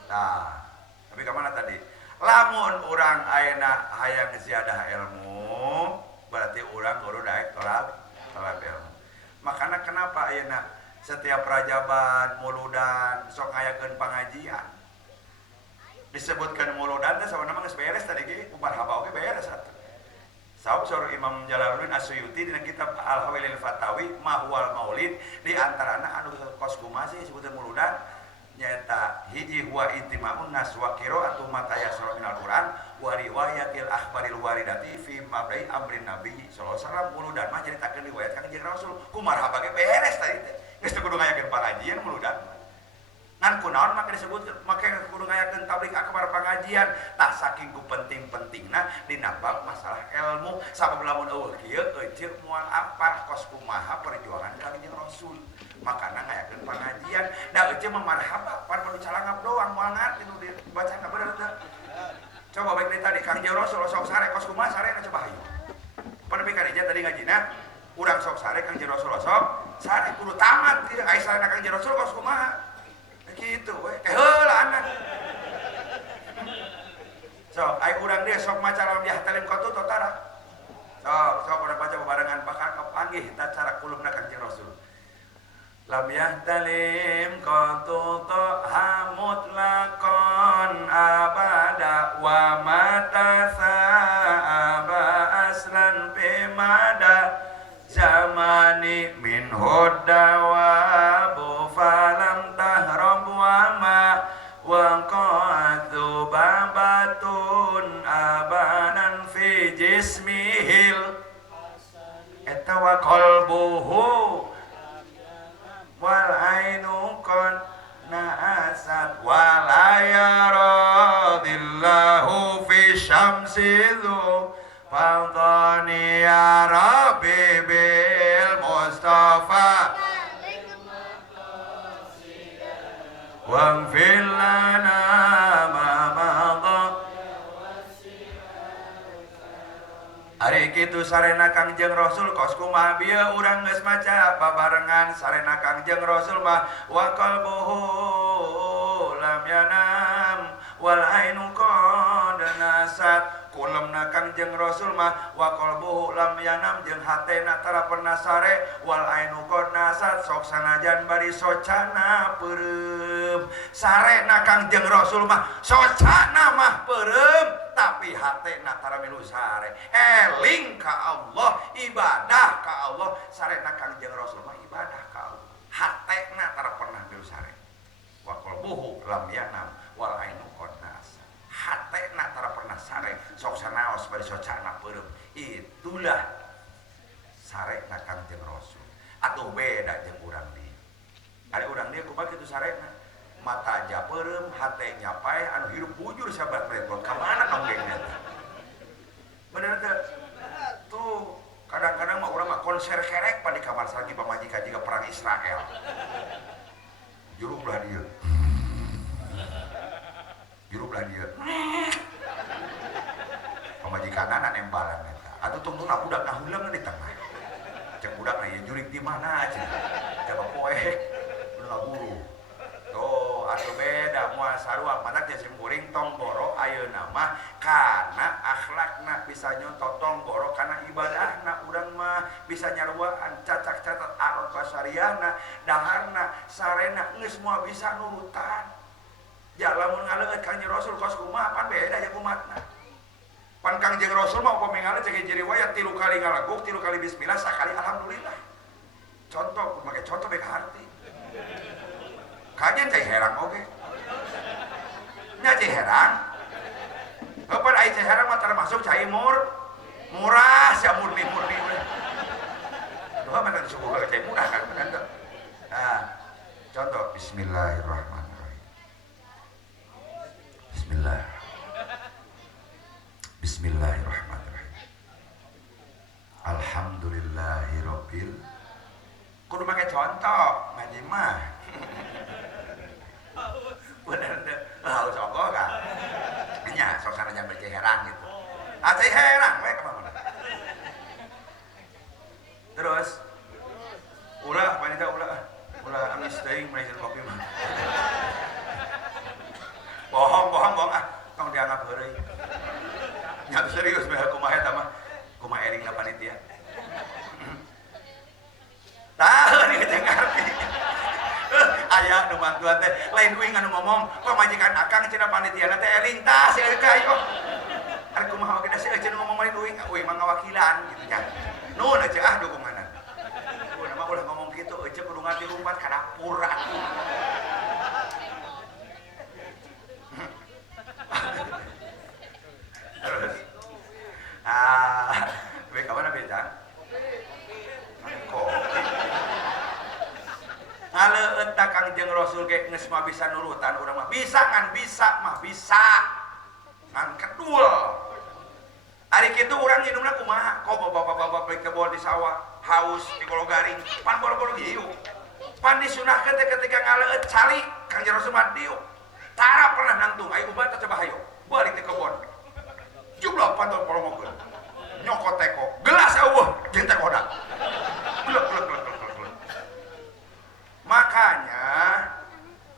Nah, tapi kemana tadi? Lamun orang ayeuna hayang ziyadah ilmu, berarti orang kudu daek tolak ilmu. Makanya kenapa ayeuna setiap rajaban, muludan, sok ngayakeun pangajian. Disebutkan muludan teh sama geus beres tadi ge, umar haba oge beres atuh. Saub sur Imam Jalaluddin As-Suyuti dina kitab Al-Hawilil Fatawi Mahwal Maulid di antarana anu kos kumaha sih disebutkeun muludan nyata hiji huwa intimaun nas wa qira'atu mata yasra minal Qur'an wa riwayatil akhbaril waridati fi mabda'i amrin nabi sallallahu alaihi wasallam muludan mah nyaritakeun riwayat ka Kanjeng Rasul kumaha bage beres tadi teh geus teu kudu ngayakeun pangajian muludan ngan kunaon maka disebut make kudu ngayakeun tabligh akbar pangajian tah saking ku penting-pentingna dina bab masalah ilmu sabab lamun eueuh kieu eceuk moal apa kos kumaha perjuangan ka Kanjeng Rasul makana ngayakeun pangajian da eceuk mah marhaba pan nu calangap doang moal ngarti nu dibaca bener teh coba baik dari tadi Kanjeng Rasul sok sare kos kumaha sarena coba hayu pan nepi ka dinya tadi ngajina urang sok sare Kanjeng Rasul sok sare kudu tamat ieu ai sarena Kanjeng Rasul kos kumaha gitu we heula anak sok ai urang dia sok maca lamun dihatalin qatu totara sok urang baca bebarengan bakal kepanggih ta cara kulumna Kanjeng Rasul lam yahtalim qatu hamut lakon abada wa mata sa'aba aslan pemada zamani min hudawa bu falam tahram wa ma wa qatu babatun abanan fi jismihil eta wa qalbuhu wal ainu kon naat wala yaradillahu fi syamsidhu fadhani ya rabbi bil mustafa waghfir lana ma madha. Ari kitu sarena Kangjeng Rasul kos kumaha bieu urang geus maca babarengan sarena Kangjeng Rasul mah wa qalbuhu lam yanam wal ainu qad nasat. Kulemna Kangjeng Rasul mah wa qalbuhu lam yanam jeung hatena tara pernah sare wal ainu qad nasat sok sanajan bari socana peureum. Sarena Kangjeng Rasul mah socana mah peureum tapi hatena tara milu sare eling ka Allah ibadah ka Allah. Sarena Kangjeng Rasul mah ibadah ka Allah hatena tara pernah milu sare wa qalbuhu lam yanam wal ainu qad nasat. Hatena tara pernah sare sok sanaos bari socana peureum. Itulah sarena Kangjeng Rasul. Atuh beda jeung urang dieu. Ari urang dieu kumaha kitu sarena mata aja peureum hate nyapai anu hirup bujur sahabat repot ka mana nonggengna bener teh tuh kadang-kadang mah urang mah konser kerek pa di kamar sareng pamajikan jiga perang Israel juru belah dieu pamajikanana nembalan eta atuh tungtungna budak ngahuleung di tengah cek budakna ieu jurig di mana aja coba poek udah guru tuh atuh beda moal sarua matak jeung kuring tonggoro ayeuna mah kana akhlakna bisa nyontoh tonggoro kana ibadahna urang mah bisa nyaruaan cacak-cacat arot basariahna daharna sarena geus moal bisa nurutan. Ya lamun ngaleungeut Kangjeng Rasul kos kumaha pan beda jeung umatna. Pan Kangjeng Rasul mah upami ngaleungeut cek hiji riwayat 3 kali ngalaguk 3 kali bismillah sakali alhamdulillah. Contoh make contoh bae ka harti. Kajen cai herang oge. Nya cai herang. Heupeun ai cai herang mah termasuk cai murah sia murni-murni. Duh mah teh suku ka cai murah kan bener teh. Nah, contoh bismillahirrahmanirrahim. Bismillahirrahmanirrahim. Alhamdulillahirabbil. Kudu make contoh ngaji mah. Bener deh, harus sokok kan? Nya, sok saranya baca herang gitu. Acai herang, we kemana? Terus, ulah, wanita ulah amis teuing meresin kopi mah. Bohong ah, tong dianggap heureuy. Nya serius mah kumaha eta mah? Kumaha eringna panitia. Tah, ieu teh ngarti. Aya nu mantuan teh lain uing anu ngomong kok majikan akang cenah panitiana teh eling tah si euy kok ari kumaha oge da si euy ngomong lain uing mah ngawakilan gitu nya nuhun aja ah dukunganna ulah mah ulah ngomong kitu euy kudu ngati rumpat ka dapur atuh terus we ka mana beda kok ngaleut ta Kangjeng Rasul ge geus mah bisa nurutan urang mah bisa ngan bisa ngan kedul ari kitu urang nginumna kumaha kok bapak-bapak beli kebon di sawah haus di kolo garing pan boro-boro hiu pan disunahkeun teh ketika ngaleut cali Kangjeng Rasul mah diuk tara pernah nangtung aya umat teh coba hayu balik di kebon jumlah pantol polomokeun nyokot teko gelas eueuh jeung teh kodak glek makanya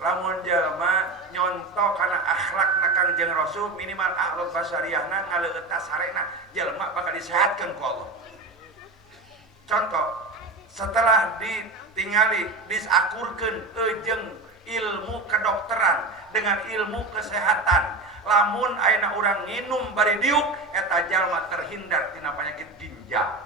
lamun jelema nyontoh kana akhlakna Kangjeng Rasul minimal akhlak basariyahna ngaleueutna sarena jelema bakal disehatkeun ku Allah. Contoh setelah ditingali disakurkeun jeung ilmu kedokteran dengan ilmu kesehatan lamun ayeuna urang nginum bari diuk eta jalma terhindar tina penyakit ginjal.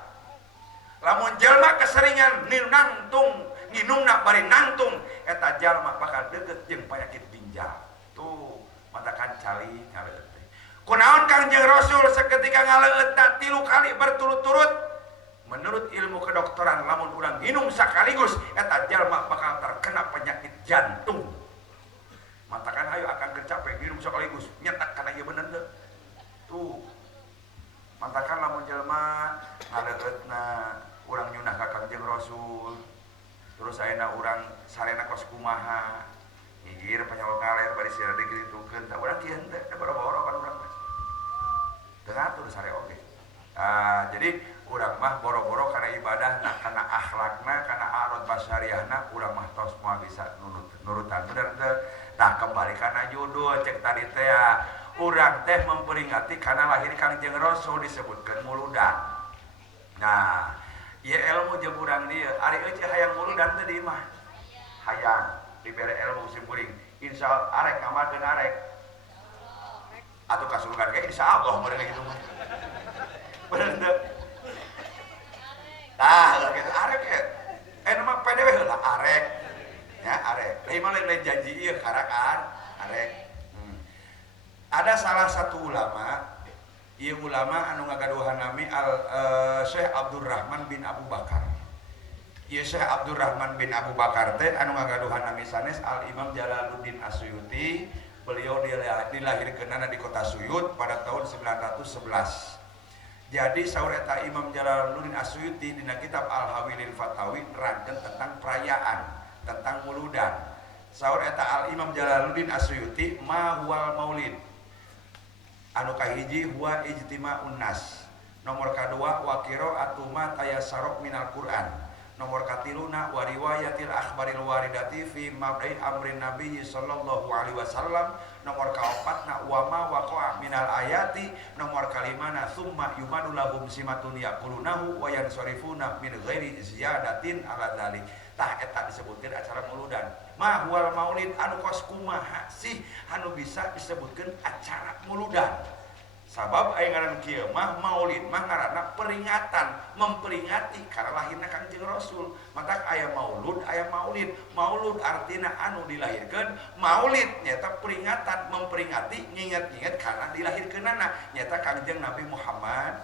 Lamun jelma keseringan nangtung nginumna bari nangtung eta jalma bakal deukeut jeung penyakit ginjal. Tuh matakan cali ngaleut teh. Kunaon Kangjeng Rasul saketika ngaleutna 3 kali berturut-turut menurut ilmu kedokteran lamun urang nginum sakaligus eta jalma bakal terkena penyakit jantung. Matakan sira digritukeun tah urang kieu henteu da boro-boro kan urang mah teu ngatur sare oge. Jadi urang mah boro-boro kana ibadahna, kana akhlakna, kana arot basyariahna urang mah tos moal bisa nurutan bener teu. Tah kembali kana judul cek tadi teh urang teh memperingati kana lahir Kangjeng Rasul disebutkeun muludan. Nah, ieu ilmu jeung urang dieu ari eueuh hayang muludan teh di imah. Hayang dibere ilmu simkuring. Insyaallah arek ngamalkeun arek. Atuh ka surga ge insyaallah meureun kitu mah. Bener teu? Tah, kitu arek ge. Mah pede we heula arek. Ya, arek. Lain mah lain janji ieu karakan arek. Ada salah satu ulama, ieu ulama anu ngagaduhan nami Syekh Abdurrahman bin Abu Bakar. Ieu Syekh Abdurrahman bin Abu Bakar teh anu ngagaduhan nami sanes Al Imam Jalaluddin Asyuyuti. Beliau dilahirkeunana di kota Suyut pada tahun 911. Jadi saur eta Imam Jalaluddin Asyuyuti dina kitab Al-Hawilil Fatawi nerangkeun tentang perayaan, tentang muludan. Saur eta Al Imam Jalaluddin Asyuyuti ma huwal maulid. Anu kahiji huwa ijtima'un nas. Nomor kadua wa qira'atu ma tayassara minal Qur'an. Nomor katiluna wa riwayatil akhbaril waridati fi mabda'i amrin nabiyyi sallallahu alaihi wasallam. Nomor kaopatna wa ma waqa'a minal ayati. Nomor kalimana summa yumadu lahum simatun yaqulunahu wa yansarifuna min ghairi ziyadatin ala dzalik. Tah eta disebutkeun acara muludan. Ma huwal maulid anu kos kumaha sih anu bisa disebutkeun acara muludan. Sabab aya ngaran kieu mah maulid mah ngaranna peringatan, memperingati kana lahirna Kangjeng Rasul. Matak aya maulud, aya maulid. Maulud artina anu dilahirkeun, maulid nyata peringatan, memperingati, nginget-nginget kana dilahirkeunana nyata Kangjeng Nabi Muhammad.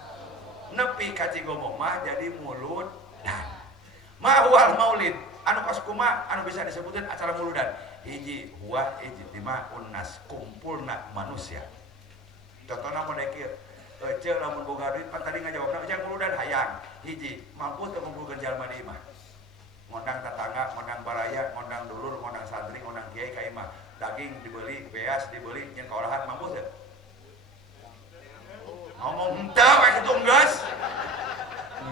Nepi ka cigomong mah jadi mulud dan ma huwal maulid anu kos kumaha anu bisa disebutkeun acara muludan. Hiji huwa ijtima'un nas, kumpulna manusia. Contohna mun kieu, ceuk lamun boga duit pan tadi ngajawabna jeung muludan hayang. Hiji, mampu teu ngumpulkeun jalma di imah. Ngondang tetangga, ngondang baraya, ngondang dulur, ngondang santri, ngondang kiai ka imah. Daging dibeli, beas dibeli, nyen kaolahan mampu teu? Ngomong henteu we kitu geus.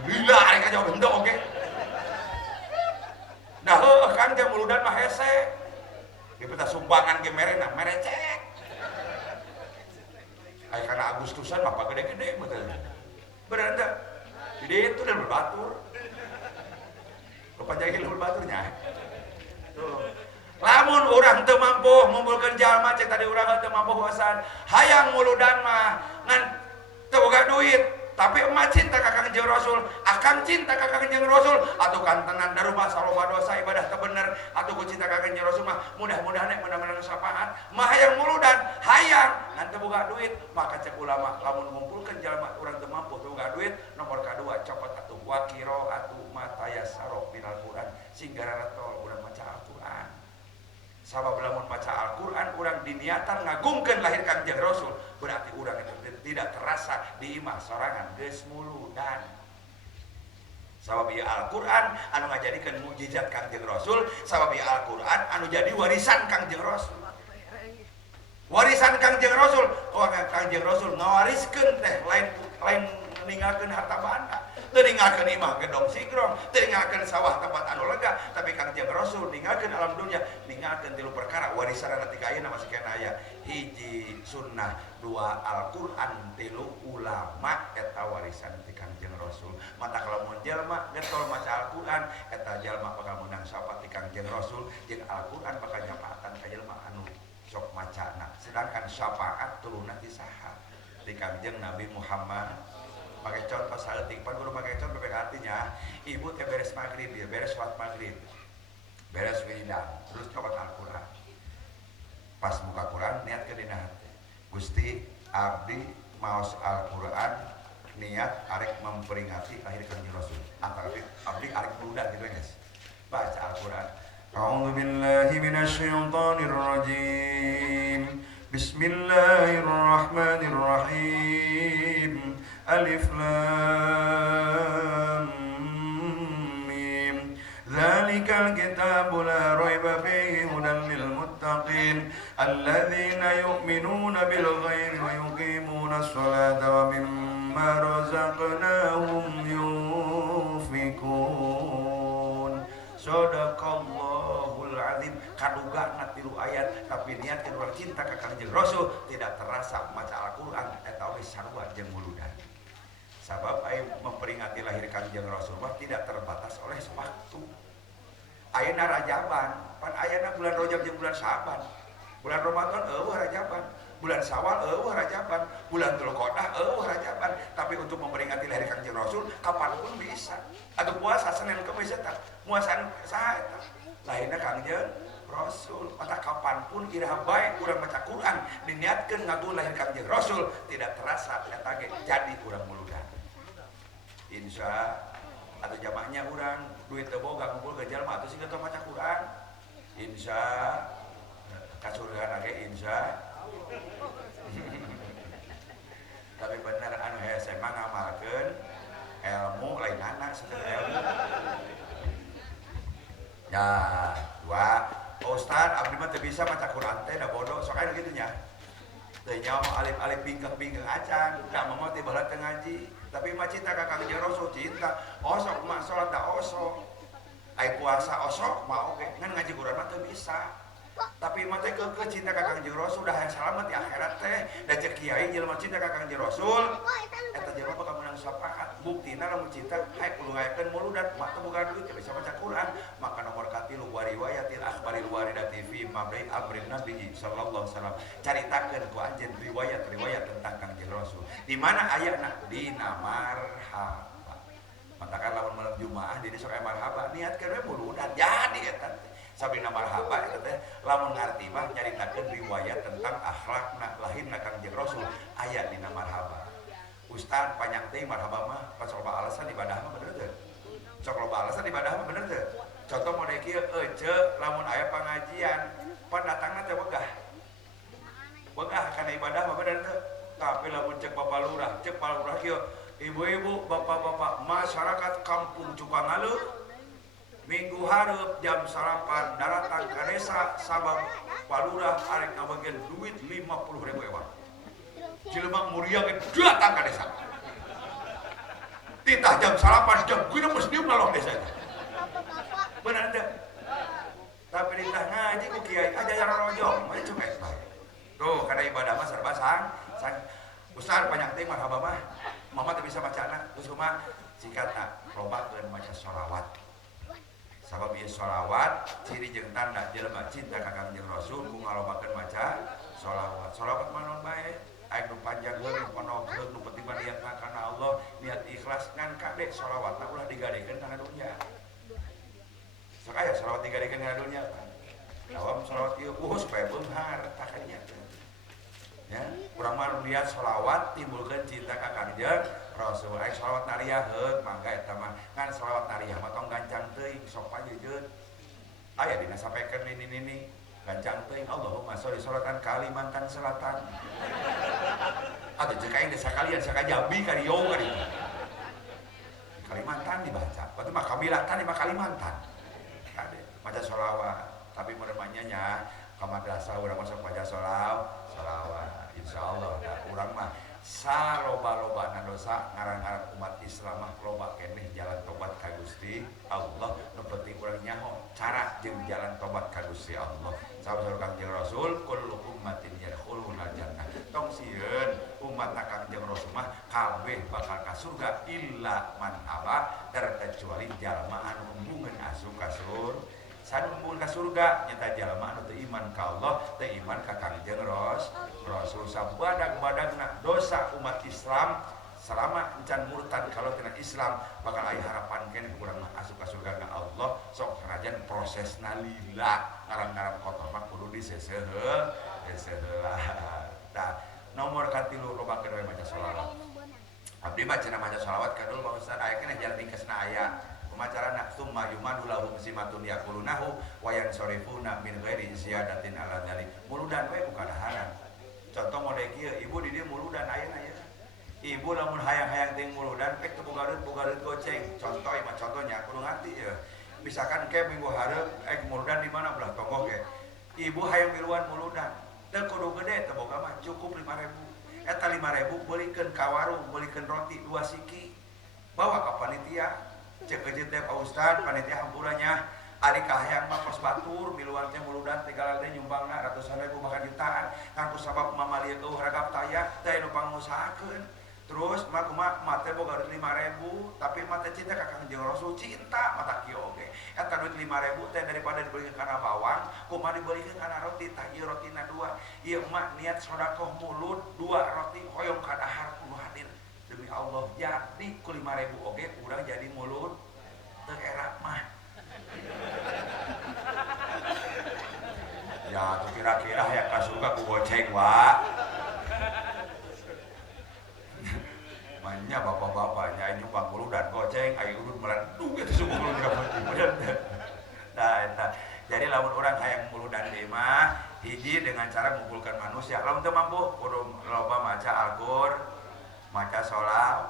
Gila ari ngajawab henteu oge. Nah, kan teh muludan mah hese. Dipeta sumbangan ge merena, merecek. Ay karena Agustusan apa gede-gede betul. Beranda. Jadi itu udah berbatur. Lupa jadi berbaturnya. Tuh. Lamun urang teu mampu ngumpulkeun jalma cek tadi urang teu mampu huasan, hayang muludan mah ngan teu boga duit. Tapi emak cinta ka Kangjeng Rasul, akang cinta ka Kangjeng Rasul, atuh kantenan daruma saloba dosa ibadah teu bener, atuh ku cinta ka Kangjeng Rasul mah mudah-mudahan mudah-mudahan syafaat, mah hayang muludan, hayang ngan teu boga duit, maka cek ulama lamun ngumpulkeun jalma urang teu mampu teu boga duit, nomor kadua copot atuh wa qira'atu ma tayassara minal Qur'an, singgara tol urang maca Al-Qur'an. Sabab lamun maca Al-Qur'an urang diniatan ngagungkeun lahir Kangjeng Rasul, berarti urang itu tidak terasa di imah sorangan geus muludan. Sabab ieu Al-Qur'an anu ngajadikeun mukjizat Kangjeng Rasul, sabab ieu Al-Qur'an anu jadi warisan Kangjeng Rasul. Warisan Kangjeng Rasul, Kangjeng Rasul ngawariskeun teh lain ninggalkeun harta banda. Teu ninggalkeun imah gedong sigrong, teu ninggalkeun sawah tempat anu lega, tapi Kangjeng Rasul ninggalkeun alam dunya, ninggalkeun 3 perkara warisan nanti ka ayeuna masih kena aya. Hiji sunnah, 2 Al-Qur'an, 3 ulama eta warisan ti Kangjeng Rasul. Mata kalau mun jalma getol maca Al-Qur'an, eta jalma bakal meunang syafaat ti Kangjeng Rasul, jeung Al-Qur'an bakal nyafaatan ka jalma anu sok macana. Sedangkan syafaat turunna ti saha? Ti Kangjeng Nabi Muhammad. Pakai contoh saeutik, pan guru pakai contoh artinya ibu teh beres maghrib ya, beres sholat maghrib, beres wiridan, terus coba Al-Qur'an. Pas buka Quran niat ke dina hati, Gusti abdi maos Al-Qur'an niat arek memperingati lahir Kangjeng Rasul. Abdi arek muludan gitu guys. Baca Al-Qur'an. A'udzu billahi minasy syaithanir rajim. Bismillahirrahmanirrahim. Alif lam mim. Dzalikal kitabu la raiba fihi hudan lil muttaqin alladzina yu'minuna bil ghaibi wa yuqimuna sholata wa mimma razaqnahum yunfikun. Shadaqallahul azim. Kaduga na tilu ayat tapi niatkeun urang cinta ka Kangjeng Rasul tidak terasa maca Al-Qur'an eta oge sarua jeung muludan. Sabab aya memperingati lahir Kangjeng Rasul mah tidak terbatas oleh waktu. Ayeuna Rajaban, pan ayeuna bulan Rajab jeung bulan Syaban. Bulan Ramadan eueuh Rajaban, bulan Syawal eueuh Rajaban, bulan Dzulqa'dah eueuh Rajaban. Tapi untuk memperingati lahir Kangjeng Rasul kapanpun bisa. Atuh puasa Senin Kemis eta, muasaan saha eta? Lahirna Kangjeng Rasul. Mata kapanpun iraha bae urang baca Quran diniatkeun ngagung lahir Kangjeng Rasul tidak terasa eta ge jadi urang muludan. Insya atau jamaahnya urang duit teu boga ngumpul ke jalma atuh siga teu maca Quran. Insya kasurgaan age insya. Tapi bener anu hese mah ngamalkeun ilmu lain anak sekedar ilmu. Ya, dua Ustad abdi mah teu bisa maca Quran teh da bodoh sok aya kitu nya. Teu nyaho alif-alif bingkeng-bingkeng acan, da mah teh baheula teu ngaji. Tapi mah cinta ka Kangjeng Rasul cinta. Osok mah salat da osok. Ai puasa osok mah oge, ngan ngaji Quran mah teu bisa. Tapi mah teh keukeut cinta ka Kangjeng Rasul dah hayang salamet di akhirat teh. Da cek kiai jelema cinta ka Kangjeng Rasul, eta jelema bakal menang syafaat. Buktina lamun cinta hae kudu ngayakeun muludan, mah teu boga duit teu bisa baca Quran. Maka nomor katilu wa riwayatil akhbaril waridati fi mabri amrin nabi sallallahu alaihi wasallam. Caritakeun ku anjeun riwayat tentang Kangjeng Rasul. Di mana ayatna dina marhaba. Matakan lamun malam Jumaah jadi sok marhaba niatkeun we muludan jadi eta. Sabina marhaba eta teh lamun ngarti mah nyaritakeun riwayat tentang akhlakna lahirna Kangjeng Rasul aya dina marhaba. Ustaz panjang teh marhaba mah pas loba alasan ibadah mah bener teu? Sok loba alasan ibadah mah bener teu? Contoh model kieu ece lamun aya pangajian pan datangna teh wegah. Wegah kana ibadah mah bener teu? Tapi lamun cek Bapak Lurah, cek Pak Lurah kieu, ibu-ibu, bapak-bapak, masyarakat kampung Cukangaleuh minggu hareup jam sarapan daratan ka desa sabab Palurah arek ngabageun duit 50.000 ewan. Jelema muria ge datang ka desa. Titah jam sarapan jam kudu mesti ngalong desa eta. Bener teu? Tapi ditah ngaji ku kiai aja yang rojong, mah cuma bae. Tuh kada ibadah mah serba sang Ustaz banyak teh marhaba mah. Mama teh bisa bacana, terus mah singkatna lobakeun maca sholawat. Sabab ieu sholawat ciri jeung tanda jelema cinta ka Kangjeng Rasul ku ngalobakeun maca sholawat. Sholawat mah naon bae? Aya nu panjang nu panogeun nu penting mah niatna kana Allah, niat ikhlas ngan kade sholawatna ulah digadekeun kana dunya. Sok aya sholawat digadekeun kana dunya. Awam sholawat ieu supaya beunghar takanya. Ya, urang mah lihat sholawat timbulkeun cinta ka Kangjeng Rasul. Ai sholawat nariyah heut mangga eta mah. Kan sholawat nariyah mah tong gancang teuing sok panjejeun. Aya dina sampaikeun nini gancang teuing Allahumma sholli sholatan Kalimantan Selatan. Atuh ceuk aing desa kalian sakajambi ka Riau ka ditu. Kalimantan dibaca. Berarti mah Kamilatan di Kalimantan. Kade maca sholawat, tapi meremanya nya ka madrasah urang masuk baca sholawat. Insyaallah urang mah saloba-lobana dosa ngarang-ngarang umat Islam mah loba keneh jalan tobat ka Gusti Allah. Nu penting urang nyaho cara jeung jalan tobat ka Gusti Allah. Saur Kangjeng Rasul kullu ummatin yadkhuluna jannah. Tong sieun umatna Kangjeng Rasul mah kabeh bakal ka surga illa man aba terkecuali jalma anu embungeun asup ka surga. Sanumpun ka surga nyata jalma anu teu iman ka Allah, teu iman ka Kangjeng Rasul. Sabadag-badagna dosa umat Islam selama encan murtad kalau tina Islam bakal aya harapan keneh urang mah asup ka surga ka Allah. Sok sanajan prosesna lila ngarang-ngarang kotor mah kudu diseseuheul, Tah nomor katilu lobakeun we maca sholawat. Abdi mah cenah maca sholawat kadul Pak Ustaz aya keneh jalan ringkesna aya. Pemacarana summa yumadu lahum simatun yaqulunahu wa yansorifuna min ghairi ziyadatin ala dzalik. Muludan we bukan haram. Contoh model kieu ibu di dieu muludan ayeuna ya. Ibu lamun hayang-hayang teh muludan pek teu boga reut goceng. Contoh ieu mah contohnya kudu ngarti ya. misalkan ke minggu hareup muludan di mana belah tonggo ke ibu hayang miluan muludan teu kudu gede teu boga mah cukup 5.000 eta 5.000 beulikeun ka warung beulikeun roti 2 siki bawa ka panitia cek ke teh Pak Ustad panitia hampurannya ari kahayang mah pos batur miluan teh muludan tinggal teh nyumbangna ratusan ribu bahkan jutaan ngangku sabab mamalia eueuh ragap taya teh nu pangusahakeun terus mah teh boga duit 5.000 tapi mah teh cinta ka Kangjeng Rasul cinta mata kieu oge eta duit 5.000 teh daripada dibelikeun kana bawang kumaha dibelikeun kana roti tah ieu rotina 2 ieu mah niat sedekah mulut 2 roti hoyong ka dahar kudu hadir demi Allah jadi ku 5.000 oge urang jadi mulut teu erak mah ya tuh kira-kira ya kasuka ku goceng wa mainnya bapak-bapaknya nyumbang muludan goceng ayo urut melandung itu sungguh muludan nah jadi lamun orang hayang muludan di mah hiji dengan cara mengumpulkan manusia lamun teu mampu kudu loba maca Al-Qur maca sholawat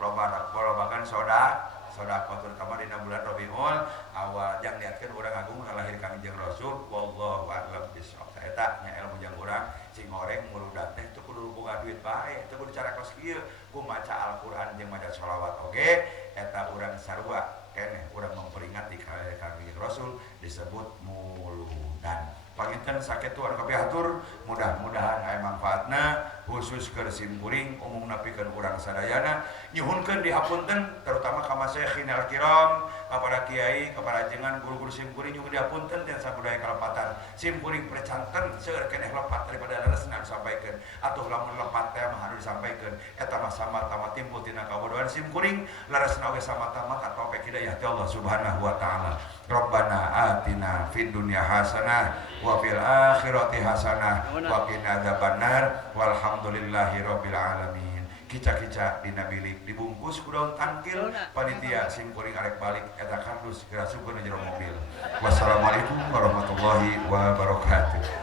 lobakan sodako terutama di bulan Rabiul awal jang lihatkan orang agung ngalahir Kangjeng Rasul wallahu a'lam bishawab eta nya ilmu jang urang sing goreng muludan teh teu kudu boga duit bae teu kudu cara kos kieu ku maca Al-Qur'an jeung maca sholawat oge eta urang sarua keneh urang memperingati Kangjeng Rasul disebut muludan panginten sakitu anu kapiatur mudah-mudahan aya manfaatna khusus keur simkuring umumna pikeun urang sadayana nyuhunkeun dihapunten terutama ka masyayikhinal kiram kepada kiai kepada jenengan guru-guru simkuring nyuhun dihapunten dan sabudaya kalepatan simkuring precanten seueur keneh lepat daripada leresna disampaikeun atuh lamun lepat teh mah anu disampaikeun eta mah samar-tama timbul tina kabodohan simkuring leresna we samar-tama ka taufik hidayah ti Allah Subhanahu wa taala Rabbana atina fid dunya hasanah wa fil akhirati hasanah wa qina adzabannar walhamdulillahi rabbil alamin kica-kica dina bilik dibungkus ku daun tangkil panitia simkuring arek balik eta kardus geura sukeun jero mobil wassalamualaikum warahmatullahi wabarakatuh.